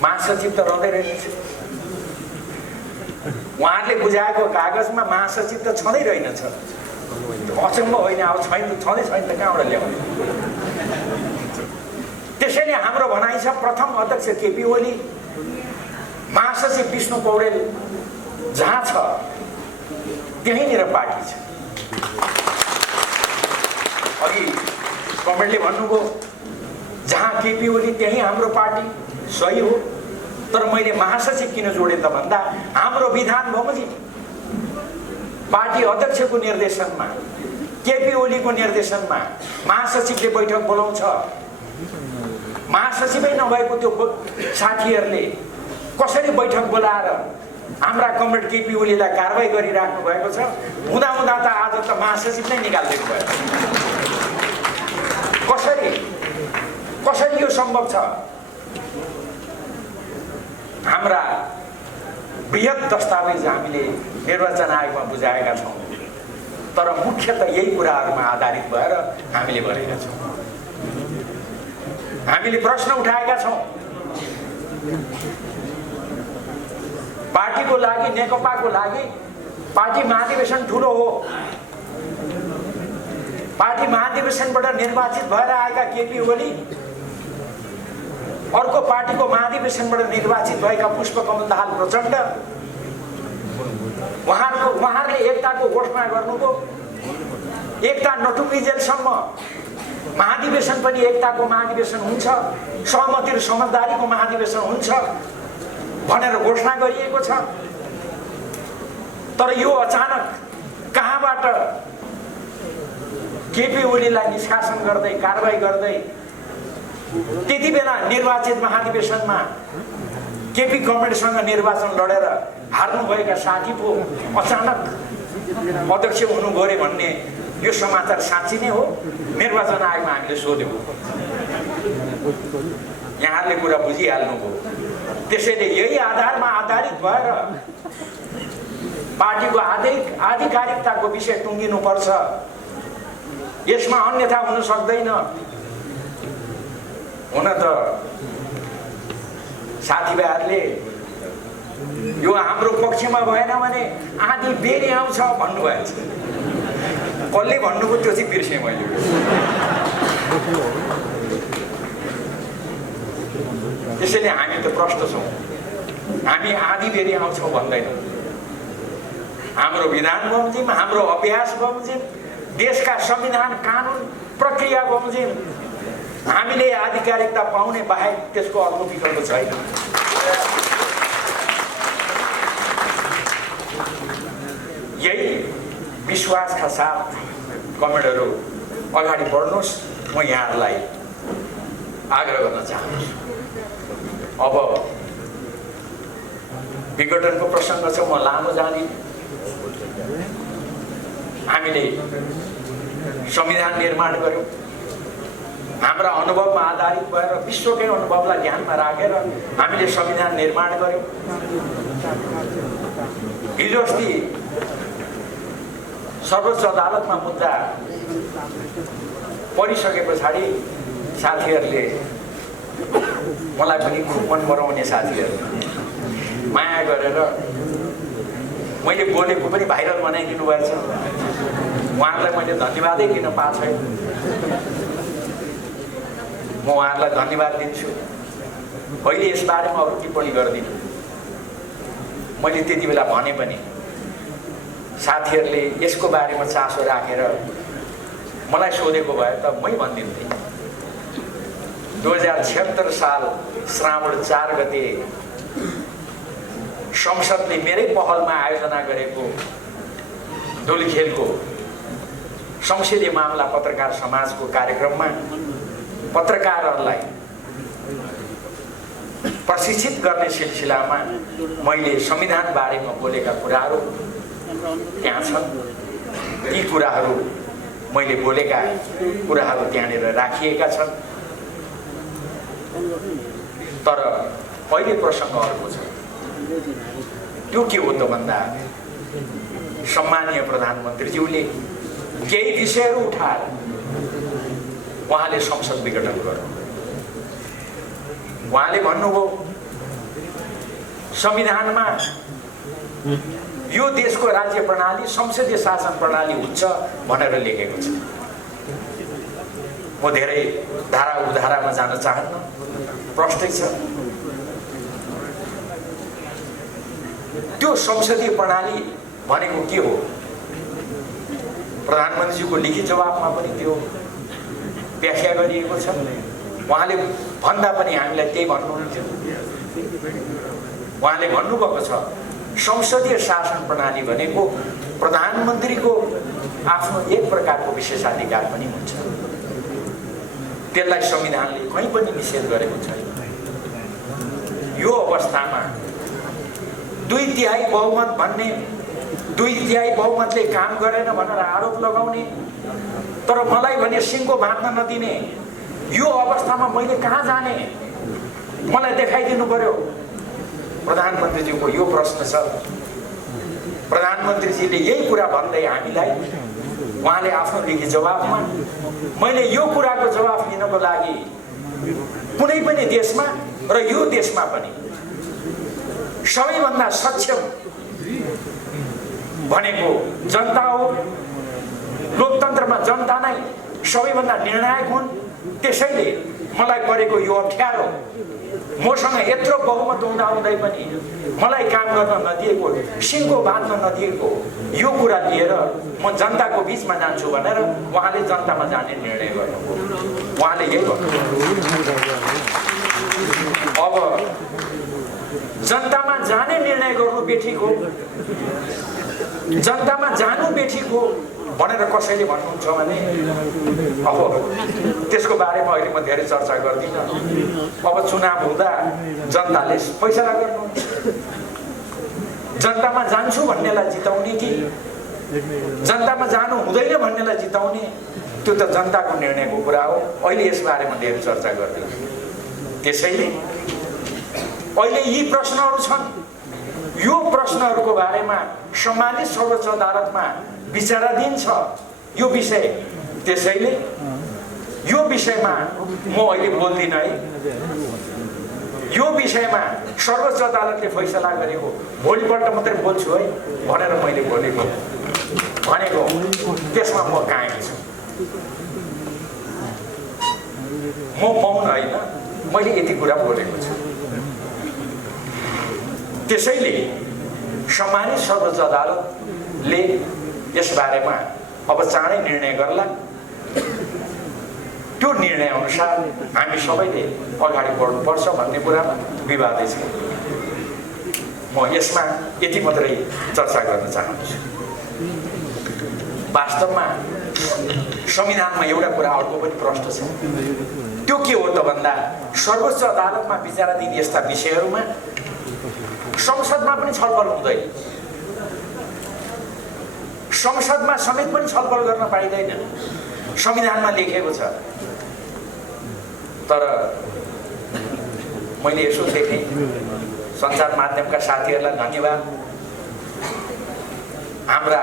महासचिव त रहँदै रहेछ। उहाँले बुझाएको कागजमा महासचिव त छँदै रहेनछ। अचम्म होइन, अब छँदै छैन त कहाँबाट ल्याउने। त्यसैले हाम्रो भनाइ छ प्रथम अध्यक्ष केपी ओली, महासचिव विष्णु पौडेल जहाँ छ त्यहीँनिर पार्टी छ। अघि कमेन्टले भन्नुभयो जहाँ केपी ओली त्यहीँ हाम्रो पार्टी, सही हो। तर मैले महासचिव किन जोडेँ त भन्दा हाम्रो विधान बमोजिम पार्टी अध्यक्षको निर्देशनमा केपी ओलीको निर्देशनमा महासचिवले बैठक बोलाउँछ। महासचिवै नभएको त्यो साथीहरूले कसरी बैठक बोलाएर हाम्रा कमरेड केपी ओलीलाई कारबाही गरिराख्नु भएको छ। हुँदा हुँदा त आज त महासचिव नै निकालिदिनु भयो। कसरी यो सम्भव छ? हाम्रा बृहत दस्तावेज हामीले निर्वाचन आयोगमा बुझाएका छौँ, तर मुख्यतः यही कुराहरूमा आधारित भएर हामीले गरेका छौँ। हामीले प्रश्न उठाएका छौँ। पार्टीको लागि, नेकपाको लागि पार्टी महाधिवेशन ठुलो हो। पार्टी महाधिवेशनबाट निर्वाचित भएर आएका केपी ओली, अर्को पार्टीको महाधिवेशनबाट निर्वाचित भएका पुष्पकमल दाहाल प्रचण्ड, उहाँहरूले एकताको घोषणा गर्नुभयो। एकता नटुकिन्जेलसम्म महाधिवेशन पनि एकताको महाधिवेशन हुन्छ, सहमति र समझदारीको महाधिवेशन हुन्छ भनेर घोषणा गरिएको छ। तर यो अचानक कहाँबाट केपी ओलीलाई निष्कासन गर्दै कारबाही गर्दै त्यति बेला निर्वाचित महाधिवेशनमा केपी कमरेडसँग निर्वाचन लडेर हार्नुभएका साथी पो अचानक अध्यक्ष हुनुभयो अरे भन्ने यो समाचार साँच्ची नै हो? निर्वाचन आयोगमा हामीले सोध्यौँ, यहाँहरूले कुरा बुझिहाल्नुभयो। त्यसैले यही आधारमा आधारित भएर पार्टीको आधिकारिकताको विषय टुङ्गिनुपर्छ। यसमा अन्यथा हुन सक्दैन। हुन त साथीभाइहरूले यो हाम्रो पक्षमा भएन भने आधी बेरी आउँछ भन्नुभएको छ। कसले भन्नुभयो त्यो चाहिँ बिर्सेँ मैले। त्यसैले हामी त प्रष्ट छौँ। हामी आधी बेरी आउँछौँ भन्दैनौँ। हाम्रो विधान बमोजिम, हाम्रो अभ्यास बमोजिम, देशका संविधान कानुन प्रक्रिया बमोजिम हामीले आधिकारिकता पाउने बाहेक त्यसको अर्को विकल्प छैन। यही विश्वासका साथ कमेन्टहरू अगाडि बढ्नुहोस्। म यहाँहरूलाई आग्रह गर्न चाहन्छु। अब विघटनको प्रसङ्ग छ, म लामो जाने। हामीले संविधान निर्माण गर्यौँ। हाम्रा अनुभवमा आधारित भएर विश्वकै अनुभवलाई ध्यानमा राखेर हामीले संविधान निर्माण गर्यौँ। हिजो अस्ति सर्वोच्च अदालतमा मुद्दा परिसके पछाडि साथीहरूले मलाई पनि खुब मन पराउने साथीहरू माया गरेर मैले बोलेको पनि भाइरल बनाइदिनु भएको छ। उहाँहरूलाई मैले धन्यवादै दिन पाएको छैन। म उहाँहरूलाई धन्यवाद दिन्छु। अहिले यसबारेमा अरू टिप्पणी गर्दिनँ। मैले त्यति बेला भने पनि साथीहरूले यसको बारेमा चासो राखेर मलाई सोधेको भए त मै भनिदिन्थेँ। 2076 साल श्रावण 4 गते संसदले मेरै पहलमा आयोजना गरेको धुलखेलको संसदीय मामला पत्रकार समाजको कार्यक्रममा पत्रकारहरूलाई प्रशिक्षित गर्ने सिलसिलामा मैले संविधान बारेमा बोलेका कुराहरू त्यहाँ छन्। ती कुराहरू मैले बोलेका कुराहरू त्यहाँनिर राखिएका छन्। तर अहिले प्रसङ्ग अर्को छ। त्यो के हो त भन्दा सम्मानीय प्रधानमन्त्रीज्यूले केही विषयहरू उठाएर उहाँले संसद विघटन गर्नु। उहाँले भन्नुभयो संविधानमा यो देशको राज्य प्रणाली संसदीय शासन प्रणाली हुन्छ भनेर लेखेको छ। म धेरै धारा उधारामा जान चाहन्न, प्रष्टै छ। त्यो संसदीय प्रणाली भनेको के हो? प्रधानमन्त्रीजीको लिखित जवाफमा पनि त्यो व्याख्या गरिएको छ। उहाँले भन्दा पनि हामीलाई त्यही भन्नुहुन्थ्यो। उहाँले भन्नुभएको छ संसदीय शासन प्रणाली भनेको प्रधानमन्त्रीको आफ्नो एक प्रकारको विशेषाधिकार पनि हुन्छ। त्यसलाई संविधानले कहीँ पनि निषेध गरेको छैन। यो अवस्थामा 2/3 बहुमत भन्ने, 2/3 बहुमतले काम गरेन भनेर आरोप लगाउने, तर मलाई भने सिङ्गो बाँध्न नदिने, यो अवस्थामा मैले कहाँ जाने? मलाई देखाइदिनु पर्यो। प्रधानमन्त्रीज्यूको यो प्रश्न छ। प्रधानमन्त्रीजीले यही कुरा भन्दै हामीलाई उहाँले आफ्नो लिखित जवाफमा मैले यो कुराको जवाफ लिनको लागि कुनै पनि देशमा र यो देशमा पनि सबैभन्दा सक्षम भनेको जनता हो। लोकतन्त्रमा जनता नै सबैभन्दा निर्णायक हुन्। त्यसैले मलाई परेको यो अप्ठ्यारो, मसँग यत्रो बहुमत हुँदाहुँदै पनि मलाई काम गर्न नदिएको, सिङ्गो बाँध्न नदिएको यो कुरा लिएर म जनताको बिचमा जान्छु भनेर उहाँले जनतामा जाने निर्णय गर्नुभयो। उहाँले यही भन्नुभयो। अब जनतामा जाने निर्णय गर्नु बेठिक हो, जनतामा जानु बेठिक हो भनेर कसैले भन्नुहुन्छ भने अब त्यसको बारेमा अहिले म धेरै चर्चा गर्दिनँ। अब चुनाव हुँदा जनताले फैसला गर्नुहुन्छ। जनतामा जान्छु भन्नेलाई जिताउने कि जनतामा जानु हुँदैन भन्नेलाई जिताउने, त्यो त जनताको निर्णयको कुरा हो। अहिले यसबारेमा धेरै चर्चा गर्दिनँ। त्यसैले अहिले यी प्रश्नहरू छन्। यो प्रश्नहरूको बारेमा सम्मानित सर्वोच्च अदालतमा विचाराधीन छ यो विषय। त्यसैले यो विषयमा म अहिले बोल्दिनँ है। यो विषयमा सर्वोच्च अदालतले फैसला गरेको भोलिपल्ट मात्रै बोल्छु है भनेर मैले भनेको त्यसमा म कायम छु। म मौन होइन, मैले यति कुरा बोलेको छु। त्यसैले सम्मानित सर्वोच्च अदालतले यसबारेमा अब चाँडै निर्णय गर्ला। त्यो निर्णय अनुसार हामी सबैले अगाडि बढ्नुपर्छ भन्ने कुरामा विवादै छ। म यसमा यति मात्रै चर्चा गर्न चाहन्छु। वास्तवमा संविधानमा एउटा कुरा अर्को पनि प्रश्न छ। त्यो के हो त भन्दा सर्वोच्च अदालतमा विचाराधीन यस्ता विषयहरूमा संसदमा पनि छलफल हुँदैन। संसदमा समेत पनि छलफल गर्न पाइँदैन, संविधानमा लेखेको छ। तर मैले यसो देखेँ, सञ्चार माध्यमका साथीहरूलाई धन्यवाद। हाम्रा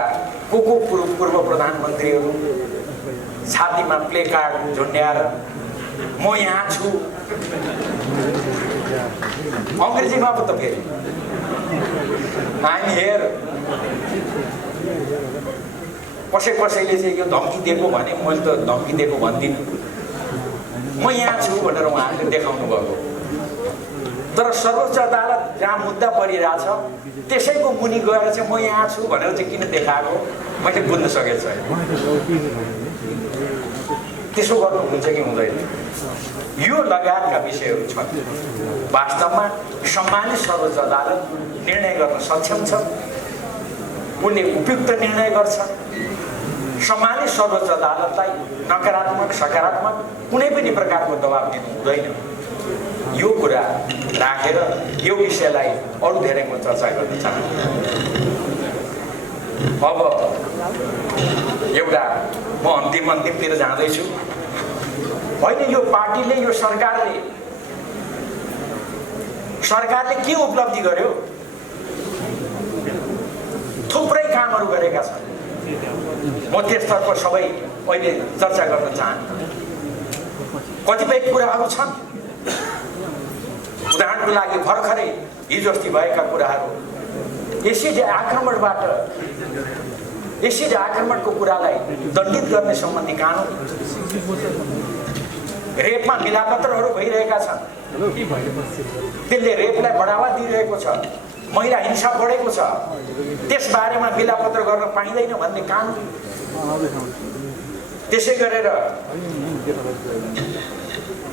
पूर्व प्रधानमन्त्रीहरू छातीमा प्ले कार्ड झुन्ड्याएर म यहाँ छु अङ्ग्रेजीमा पो त फेरि आई एम हियर। कसैले चाहिँ यो धम्की दिएको भने मैले त धम्की दिएको भन्दिनँ, म यहाँ छु भनेर उहाँहरूले देखाउनु भएको। तर सर्वोच्च अदालत जहाँ मुद्दा परिरहेछ त्यसैको मुनि गएर चाहिँ म यहाँ छु भनेर चाहिँ किन देखाएको मैले बुझ्न सकेको छैन। त्यसो गर्नु हुन्छ कि हुँदैन, यो लगायतका विषयहरू छन्। वास्तवमा सम्मानित सर्वोच्च अदालत निर्णय गर्न सक्षम छ, उनले उपयुक्त निर्णय गर्छ। सम्मानित सर्वोच्च अदालतलाई नकारात्मक सकारात्मक कुनै पनि प्रकारको दबाब दिनु हुँदैन। यो कुरा राखेर यो विषयलाई अरू धेरै म चर्चा गर्न चाहन्छु। अब एउटा म अन्तिमतिर जाँदैछु। होइन, यो पार्टीले यो सरकारले के उपलब्धि गर्यो? थुप्रै कामहरू गरेका छन्। म त्यसतर्फ सबै अहिले चर्चा गर्न चाहन्छु। कतिपय कुराहरू छन्, उदाहरणको लागि भर्खरै हिजो अस्ति भएका कुराहरू, एसिड आक्रमणको कुरालाई दण्डित गर्ने सम्बन्धी कानुन, रेपमा मिलापत्रहरू भइरहेका छन्, त्यसले रेपलाई बढावा दिइरहेको छ, महिला हिंसा बढेको छ, त्यसबारेमा मिलापत्र गर्न पाइँदैन भन्ने कानुन। त्यसै गरेर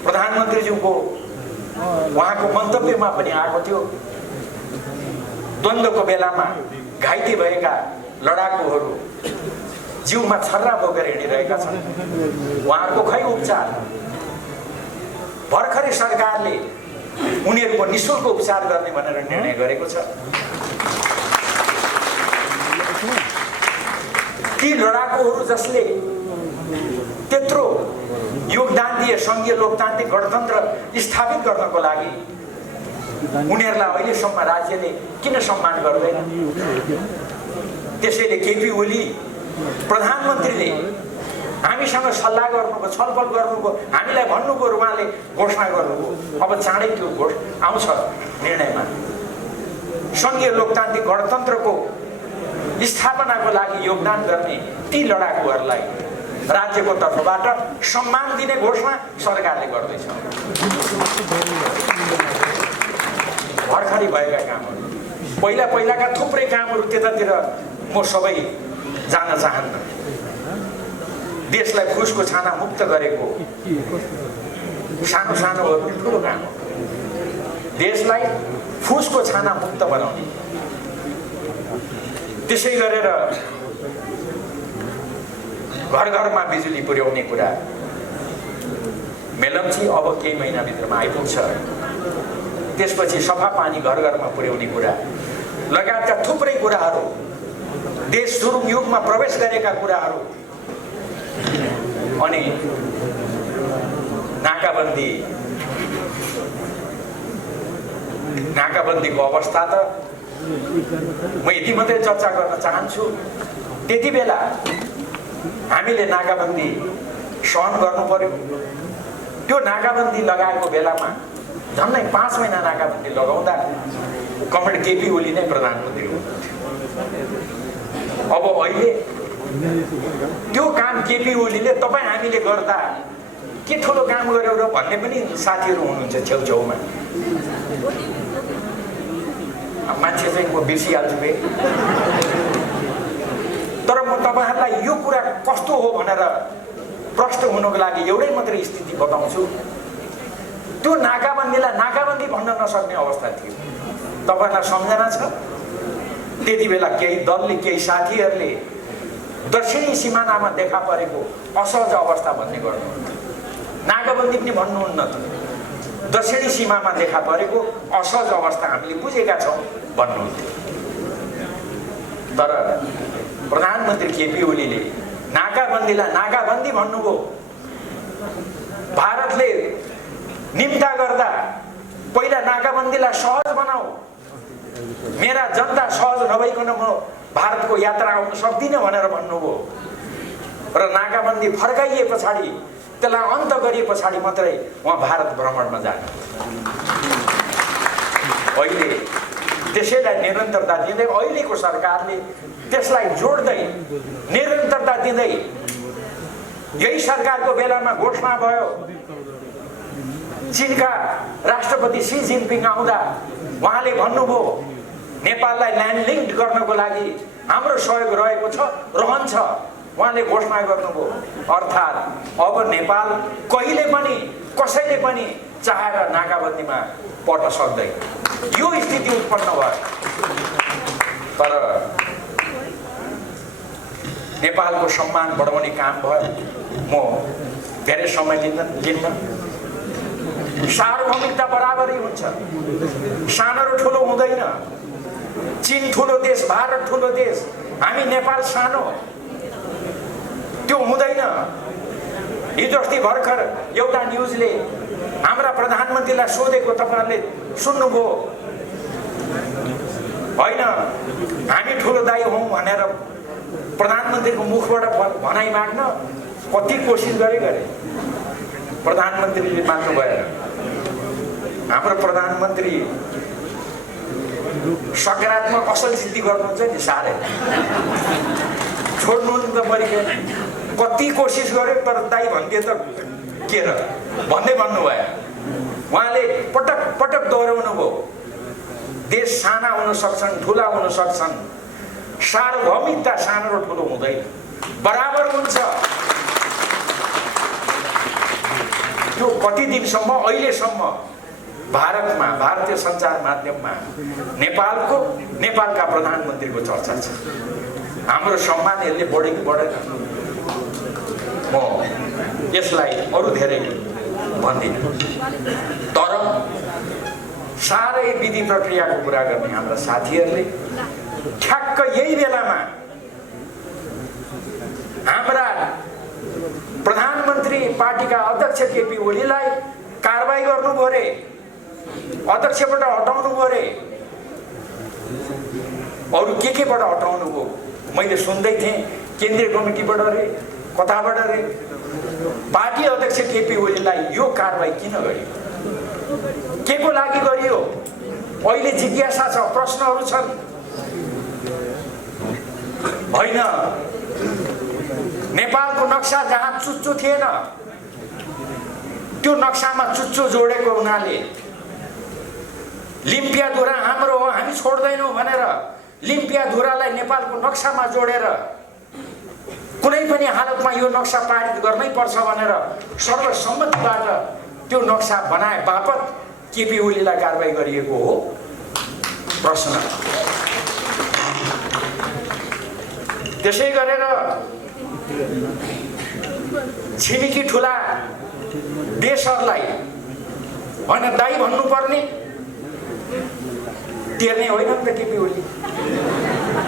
प्रधानमन्त्रीज्यूको उहाँको मन्तव्यमा पनि आएको थियो, द्वन्द्वको बेलामा घाइते भएका लडाकुहरू जिउमा छर्रा बोकेर हिँडिरहेका छन्, उहाँहरूको खै उपचार? भर्खरै सरकारले उनीहरूको निःशुल्क उपचार गर्ने भनेर निर्णय गरेको छ। ती लडाकुहरू जसले त्यत्रो योगदान दिए सङ्घीय लोकतान्त्रिक गणतन्त्र स्थापित गर्नको लागि, उनीहरूलाई अहिलेसम्म राज्यले किन सम्मान गर्दैन? त्यसैले केपी ओली प्रधानमन्त्रीले हामीसँग सल्लाह गर्नुभयो, छलफल गर्नुभयो, हामीलाई भन्नुभयो, उहाँले घोषणा गर्नुभयो। अब चाँडै त्यो आउँछ निर्णयमा। सङ्घीय लोकतान्त्रिक गणतन्त्रको स्थापनाको लागि योगदान गर्ने ती लडाकुहरूलाई राज्यको तर्फबाट सम्मान दिने घोषणा सरकारले गर्दैछ। भर्खरै भएका कामहरू, पहिलाका थुप्रै कामहरू, त्यतातिर म सबै जान चाहन्न। देशलाई फुसको छाना मुक्त गरेको सानो हो, ठुलो काम हो। देशलाई फुसको छाना मुक्त बनाउने। त्यसै गरेर घर घरमा बिजुली पुर्याउने कुरा, मेलम्ची अब केही महिनाभित्रमा आइपुग्छ। त्यसपछि सफा पानी घर घरमा पुर्याउने कुरा लगायतका थुप्रै कुराहरू, देश सुरुङ युगमा प्रवेश गरेका कुराहरू। अनि नाकाबन्दीको अवस्था त म यति मात्रै चर्चा गर्न चाहन्छु। त्यति बेला हामीले नाकाबन्दी सहन गर्नु पर्यो। त्यो नाकाबन्दी लगाएको बेलामा झन्डै 5 महिना नाकाबन्दी लगाउँदा कमरेड केपी ओली नै प्रधानमन्त्री हुनुहुन्थ्यो। अब अहिले त्यो काम केपी ओलीले तपाईँ हामीले गर्दा के ठुलो काम गर्यो र भन्ने पनि साथीहरू हुनुहुन्छ छेउछेउमा। मान्छे चाहिँ म बिर्सिहाल्छु बे। तर म तपाईँहरूलाई यो कुरा कस्तो हो भनेर प्रश्न हुनुको लागि एउटै मात्रै स्थिति बताउँछु। त्यो नाकाबन्दीलाई नाकाबन्दी भन्न नसक्ने अवस्था थियो। तपाईँलाई सम्झना छ? त्यति बेला केही दलले, केही साथीहरूले दक्षिणी सिमानामा देखा परेको असहज अवस्था भन्ने गर्नुहुन्थ्यो। नाकाबन्दी पनि भन्नुहुन्न त, दक्षिणी सीमामा देखा परेको असहज अवस्था हामीले बुझेका छौँ भन्नुहुन्थ्यो। तर प्रधानमन्त्री केपी ओलीले नाकाबन्दीलाई नाकाबन्दी भन्नुभयो। भारतले निम्ता गर्दा पहिला नाकाबन्दीलाई सहज बनाऊ, मेरा जनता सहज नभइकन म भारतको यात्रा आउन सक्दिनँ भनेर भन्नुभयो। र नाकाबन्दी फर्काइए पछाडि त्यसलाई अन्त गरिए पछाडि मात्रै उहाँ भारत भ्रमणमा जाने। अहिले त्यसैलाई निरन्तरता दिँदै अहिलेको सरकारले त्यसलाई जोड्दै निरन्तरता दिँदै यही सरकारको बेलामा घोषणा भयो चीनका राष्ट्रपति सी जिनपिङ आउँदा उहाँले भन्नुभयो नेपाललाई ल्यान्ड लिङ्क गर्नको लागि हाम्रो सहयोग रहेको छ रहन्छ उहाँले घोषणा गर्नुभयो। अर्थात् अब नेपाल कहिले पनि कसैले पनि चाहेर नाकाबन्दीमा पर्न सक्दैन, यो स्थिति उत्पन्न भयो। तर नेपालको सम्मान बढाउने काम भयो। म धेरै समय लिन्न। सार्वभौमिकता बराबरै हुन्छ, सानो र ठुलो हुँदैन। चीन ठुलो देश, भारत ठुलो देश, हामी नेपाल सानो, त्यो हुँदैन। हिजो अस्ति भर्खर एउटा न्युजले हाम्रा प्रधानमन्त्रीलाई सोधेको तपाईहरुले सुन्नुभयो होइन? हामी ठुलो दाइ हौं भनेर प्रधानमन्त्रीको मुखबाट भनाइ माग्न कति कोसिस गरे प्रधानमन्त्रीले मान्नु भएन। हाम्रो प्रधानमन्त्री सकारात्मक असल जिद्दी गर्नुहुन्छ नि, साह्रै छोड्नु त परिगयो। कति कोसिस गर्यो तर दाइ भन्दिए त के र भन्दै भन्नुभयो। उहाँले पटक पटक दोहोऱ्याउनु भयो देश साना हुन सक्छन्, ठुला हुन सक्छन्, सार्वभौमिकता सानो र ठुलो हुँदैन, बराबर हुन्छ। त्यो कति दिनसम्म अहिलेसम्म भारतमा भारतीय सञ्चार माध्यममा नेपालका प्रधानमन्त्रीको चर्चा छ। हाम्रो सम्मान यसले बढ्यो कि बढेन? म यसलाई अरू धेरै भन्दिनँ। तर साह्रै विधि प्रक्रियाको कुरा गर्ने हाम्रा साथीहरूले ठ्याक्क यही बेलामा हाम्रा प्रधानमन्त्री पार्टीका अध्यक्ष केपी ओलीलाई कारबाही गर्नुभयो रे, अध्यक्षबाट हटाउनु भयो रे, अरू केबाट हटाउनु भयो? मैले सुन्दै थिएँ केन्द्रीय कमिटीबाट रे, कताबाट रे। पार्टी अध्यक्ष केपी ओलीलाई यो कारबाही किन गरियो? के को लागि गरियो? अहिले जिज्ञासा छ, प्रश्नहरू छन्। होइन, नेपालको नक्सा जहाँ चुच्चो थिएन त्यो नक्सामा चुच्चो जोडेको हुनाले लिम्पियाधुरा हाम्रो हो, हामी छोड्दैनौँ भनेर लिम्पियाधुरालाई नेपालको नक्सामा जोडेर कुनै पनि हालतमा यो नक्सा पारित गर्नै पर्छ भनेर सर्वसम्मतिबाट त्यो नक्सा बनाए बापत केपी ओलीलाई कारबाही गरिएको हो? प्रश्न। त्यसै गरेर छिमेकी ठुला देशहरूलाई होइन दाइ भन्नुपर्ने, टेर्ने होइन नि त केपी ओली।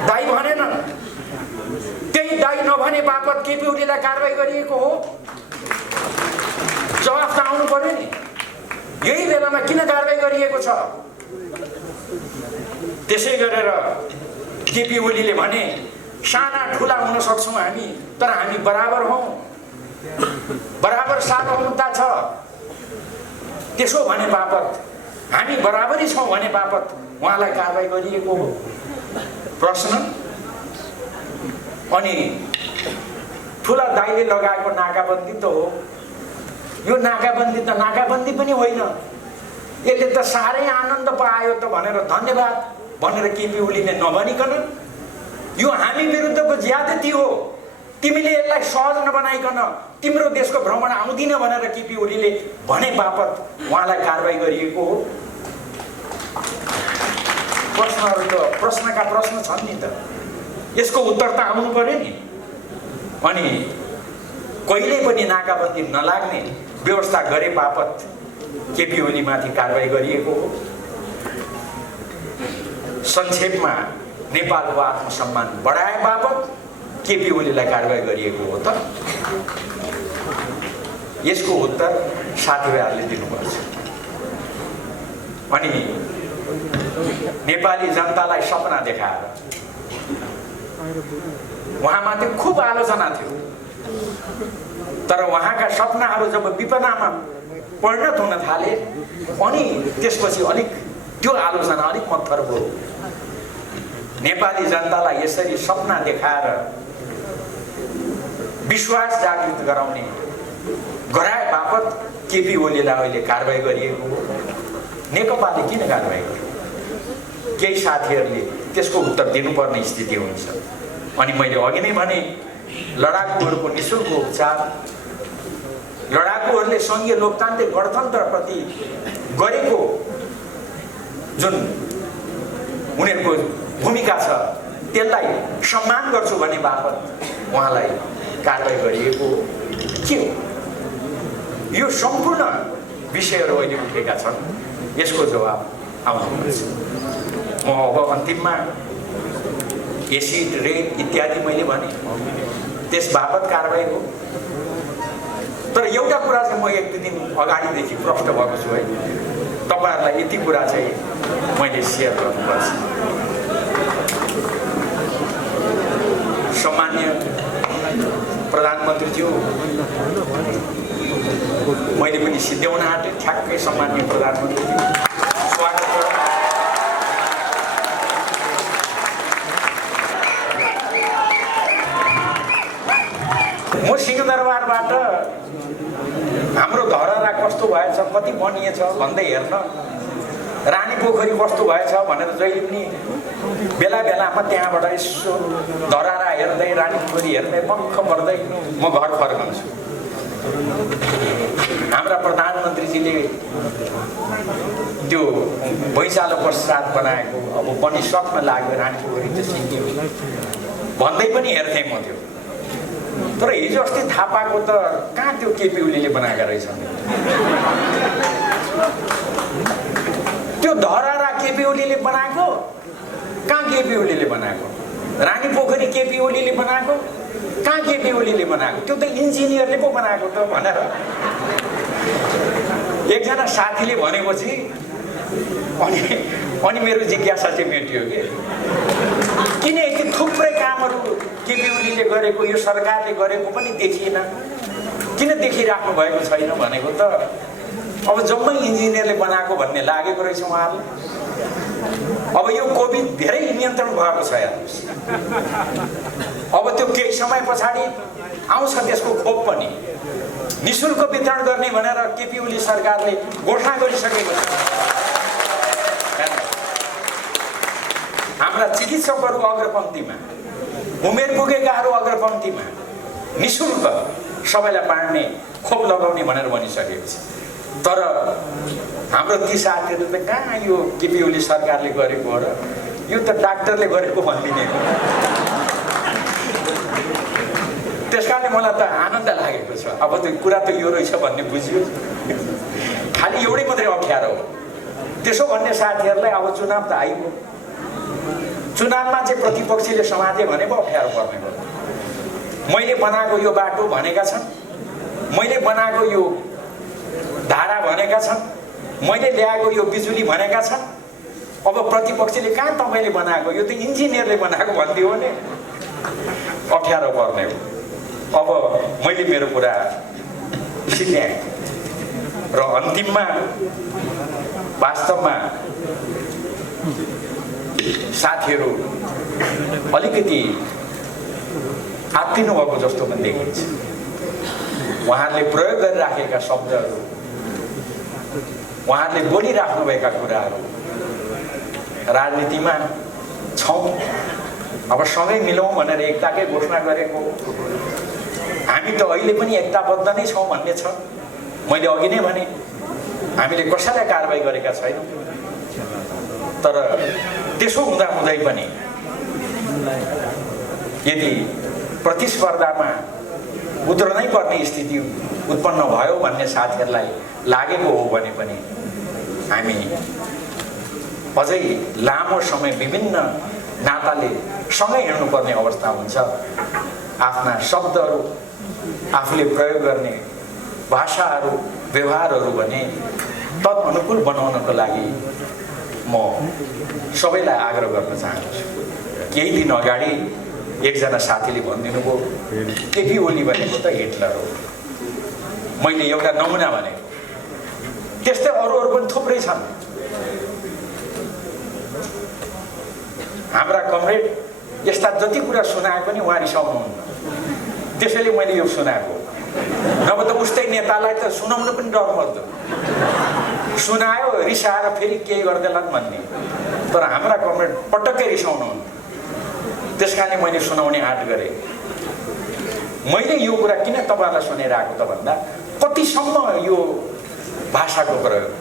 दाइ भनेन, त्यही दाइ नभने बापत केपी ओलीलाई कारबाही गरिएको हो? जवाफ त आउनु पर्यो नि। यही बेलामा किन कारबाही गरिएको छ? त्यसै गरेर केपी ओलीले भने साना ठुला हुन सक्छौँ हामी, तर हामी बराबर हौं, बराबर सार्वभौमिकता छ। त्यसो भने बापत हामी बराबरी छौँ भने बापत उहाँलाई कारबाही गरिएको हो? प्रश्न। अनि ठुला दाइले लगाएको नाकाबन्दी त हो, यो नाकाबन्दी त नाकाबन्दी पनि होइन, यसले त साह्रै आनन्द पायो त भनेर धन्यवाद भनेर केपी ओलीले नभनिकन यो हामी विरुद्धको ज्यादती हो, तिमीले यसलाई सहज नबनाइकन तिम्रो देशको भ्रमण आउँदिन भनेर केपी ओलीले भने बापत उहाँलाई कारबाही गरिएको हो? प्रश्नहरू त प्रश्नका प्रश्न छन् नि त, यसको उत्तर त आउनु पर्यो नि। अनि कहिले पनि नाकाबन्दी नलाग्ने व्यवस्था गरे बापत केपी ओलीमाथि कारबाही गरिएको हो? संक्षेपमा नेपालको आत्मसम्मान बढाए बापत केपी ओलीलाई कारबाही गरिएको हो त? यसको उत्तर साथीभाइहरूले दिनुपर्छ। अनि नेपाली जनतालाई सपना देखाएर उहाँमाथि खुब आलोचना थियो, तर उहाँका सपनाहरू जब विपदामा परिणत हुन थाले अनि त्यसपछि अलिक त्यो आलोचना अलिक मत्थर भयो। नेपाली जनतालाई यसरी सपना देखाएर विश्वास जागृत गराउने गराए बापत केपी ओलीलाई अहिले कारबाही गरिएको हो। नेकपाले किन कारबाही गर्यो? केही साथीहरूले त्यसको उत्तर दिनुपर्ने स्थिति हुन्छ। अनि मैले अघि नै भने लडाकुहरूको निःशुल्क उपचार, लडाकुहरूले सङ्घीय लोकतान्त्रिक गणतन्त्रप्रति गरेको जुन उनीहरूको भूमिका छ त्यसलाई सम्मान गर्छु भन्ने बापत उहाँलाई कारबाही गरिएको के हो? यो सम्पूर्ण विषयहरू अहिले उठेका छन्, यसको जवाब आउनुपर्छ। म अब अन्तिममा एसिड रेन इत्यादि मैले भने त्यस बापत कारबाही हो। तर एउटा कुरा चाहिँ म एक दुई दिन अगाडिदेखि प्रष्ट भएको छु है, तपाईँहरूलाई यति कुरा चाहिँ मैले सेयर गर्नुपर्छ। सम्मान्य प्रधानमन्त्रीज्यू, मैले पनि सिद्ध्याउन आँटेँ। ठ्याक्कै सम्मान्य प्रधानमन्त्रीज्यू, स्वागत छ। म सिंहदरबारबाट हाम्रो धरहरा कस्तो भएछ, कति बनिएछ भन्दै हेर्न, रानी पोखरी कस्तो भएछ भनेर जहिले पनि बेला बेलामा त्यहाँबाट यसो धरहरा हेर्दै रानी पोखरी हेर्दै मक्ख पर्दै म घर फर्कन्छु। हाम्रा प्रधानमन्त्रीजीले त्यो भैँचालो पश्चात बनाएको अब बनिसक्न लाग्यो रानी पोखरी त सिङ्गियो भन्दै पनि हेर्थेँ म त्यो। तर हिजो अस्ति थाहा पाएको त कहाँ त्यो केपी ओलीले बनाएका रहेछन्। त्यो धरहरा केपी ओलीले बनाएको, कहाँ केपी ओलीले बनाएको? रानी पोखरी केपी ओलीले बनाएको, कहाँ केपी ओलीले बनाएको? त्यो त इन्जिनियरले पो बनाएको त भनेर एकजना साथीले भनेपछि अनि मेरो जिज्ञासा चाहिँ मेटियो कि किन यति थुप्रै कामहरू केपी ओलीले गरेको, यो सरकारले गरेको पनि देखिएन, किन देखिराख्नु भएको छैन भनेको त अब जम्मै इन्जिनियरले बनाएको भन्ने लागेको रहेछ उहाँहरूले। अब यो कोभिड धेरै नियन्त्रण भएको छ हेर्नुहोस्। अब त्यो केही समय पछाडि आउँछ त्यसको खोप पनि निःशुल्क वितरण गर्ने भनेर केपी ओली सरकारले घोषणा गरिसकेको छ। हाम्रा चिकित्सकहरू अग्रपङ्क्तिमा, उमेर पुगेकाहरू अग्रपङ्क्तिमा, निःशुल्क सबैलाई बाँड्ने, खोप लगाउने भनेर भनिसकेको छ। तर हाम्रो ती साथीहरू त कहाँ यो केपी ओली सरकारले गरेको हो र यो त डाक्टरले गरेको भनिदिने हो। त्यस कारणले मलाई त आनन्द लागेको छ। अब त्यो कुरा त यो रहेछ भन्ने बुझ्यो। खालि एउटै मात्रै अप्ठ्यारो हो त्यसो भन्ने साथीहरूलाई अब चुनाव त आइगयो। चुनावमा चाहिँ प्रतिपक्षीले समाते भने पो अप्ठ्यारो पर्ने हो। मैले बनाएको यो बाटो भनेका छन्, मैले बनाएको यो धारा भनेका छन्, मैले ल्याएको यो बिजुली भनेका छन्। अब प्रतिपक्षीले कहाँ तपाईँले बनाएको, यो त इन्जिनियरले बनाएको भनिदियो भने अप्ठ्यारो पर्ने हो। अब मैले मेरो कुरा सिद्ध्याएँ र अन्तिममा वास्तवमा साथीहरू अलिकति आत्तिनु भएको जस्तो पनि देखिन्छ। उहाँहरूले प्रयोग गरिराखेका शब्दहरू, उहाँहरूले बोलिराख्नुभएका कुराहरू राजनीतिमा छौँ, अब सँगै मिलौँ भनेर एकताकै घोषणा गरेको, हामी त अहिले पनि एकताबद्ध नै छौँ भन्ने छ। मैले अघि नै भने हामीले कसैलाई कारबाही गरेका छैनौँ। तर त्यसो हुँदाहुँदै पनि यदि प्रतिस्पर्धामा उत्रनै पर्ने स्थिति उत्पन्न भयो भन्ने साथीहरूलाई लागेको हो भने पनि हामी अझै लामो समय विभिन्न नाताले सँगै हिँड्नुपर्ने अवस्था हुन्छ। आफ्ना शब्दहरू, आफूले प्रयोग गर्ने भाषाहरू, व्यवहारहरू भने तदनुकूल बनाउनको लागि म सबैलाई आग्रह गर्न चाहन्छु। केही दिन अगाडि एकजना साथीले भनिदिनु भयो केपी ओली भनेको त हिटलर हो। मैले एउटा नमुना भनेको, त्यस्तै अरू पनि थुप्रै छन्। हाम्रा कमरेड यस्ता जति कुरा सुनाए पनि उहाँ रिसाउनुहुन्न, त्यसैले मैले यो सुनाएको। नभए त उस्तै नेतालाई त सुनाउनु पनि डर मर्दो, सुनायो रिसाएर फेरि केही गर्दैलान् भन्ने। तर हाम्रा कमरेड पटक्कै रिसाउनुहुन्न, त्यस कारणले मैले सुनाउने आँट गरेँ। मैले यो कुरा किन तपाईँहरूलाई सुनाइरहेको त भन्दा कतिसम्म यो भाषाको प्रयोग,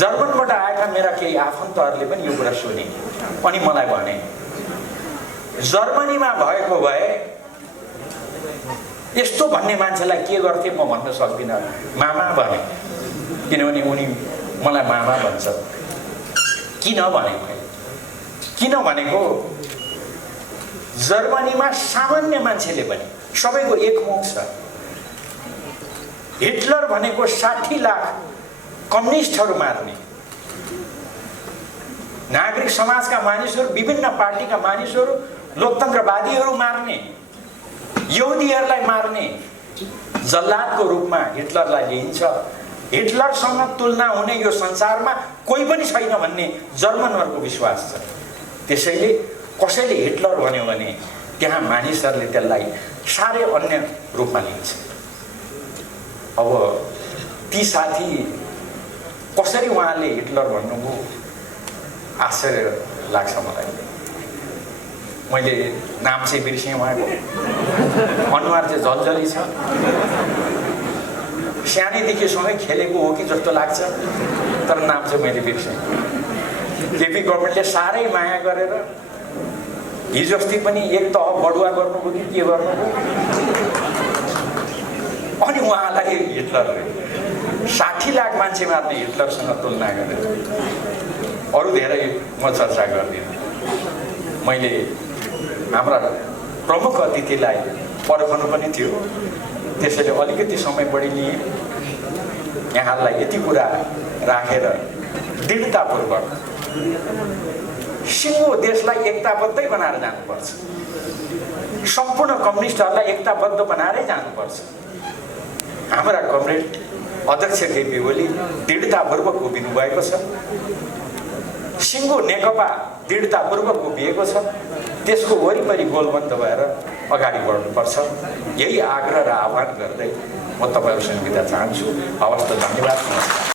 जर्मनबाट आएका मेरा केही आफन्तहरूले पनि यो कुरा सुने अनि मलाई भने जर्मनीमा भएको भए यस्तो भन्ने मान्छेलाई के गर्थे म भन्न सक्दिनँ, मामा भने, किनभने उनी मलाई मामा भन्छ। किन भनेको जर्मनीमा सामान्य मान्छेले पनि सबैको एक मुख छ। हिटलर भनेको 60 लाख कम्युनिस्टहरू मार्ने, नागरिक समाजका मानिसहरू, विभिन्न पार्टीका मानिसहरू, लोकतन्त्रवादीहरू मार्ने, यहुदीहरूलाई मार्ने जल्लादको रूपमा हिटलरलाई लिइन्छ। हिटलरसँग तुलना हुने यो संसारमा कोही पनि छैन भन्ने जर्मनहरूको विश्वास छ। त्यसैले कसैले हिटलर भन्यो भने त्यहाँ मानिसहरूले त्यसलाई साह्रै अन्य रूपमा लिन्छ। अब ती साथी कसरी उहाँले हिटलर भन्नुभयो आश्चर्य लाग्छ मलाई। मैले नाम चाहिँ बिर्सेँ उहाँको, अनुहार चाहिँ झल्झली छ, सानैदेखि सँगै खेलेको हो कि जस्तो लाग्छ, तर नाम चाहिँ मैले बिर्सेँ। केपी गभर्मेन्टले साह्रै माया गरेर हिजो अस्ति पनि एक तह बढुवा गर्नुभयो कि के गर्नुभयो, अनि उहाँलाई हिटलरले 60 लाख मान्छे मार्ने हिटलरसँग तुलना गरेर। अरू धेरै म चर्चा गर्दिनँ। मैले हाम्रा प्रमुख अतिथिलाई पर्खनु पनि थियो, त्यसैले अलिकति समय बढी लिएँ। यहाँलाई यति कुरा राखेर दृढतापूर्वक सिङ्गो देशलाई एकताबद्धै बनाएर जानुपर्छ, सम्पूर्ण कम्युनिस्टहरूलाई एकताबद्ध बनाएरै जानुपर्छ। हाम्रा कमरेड अध्यक्ष केपी ओली दृढतापूर्वक उभिनु भएको छ, सिङ्गो नेकपा दृढतापूर्वक उभिएको छ, त्यसको वरिपरि गोलबन्द भएर अगाडि बढ्नुपर्छ। यही आग्रह र आह्वान गर्दै म तपाईँहरूसँग बिदा चाहन्छु। हवस् त, धन्यवाद, नमस्कार।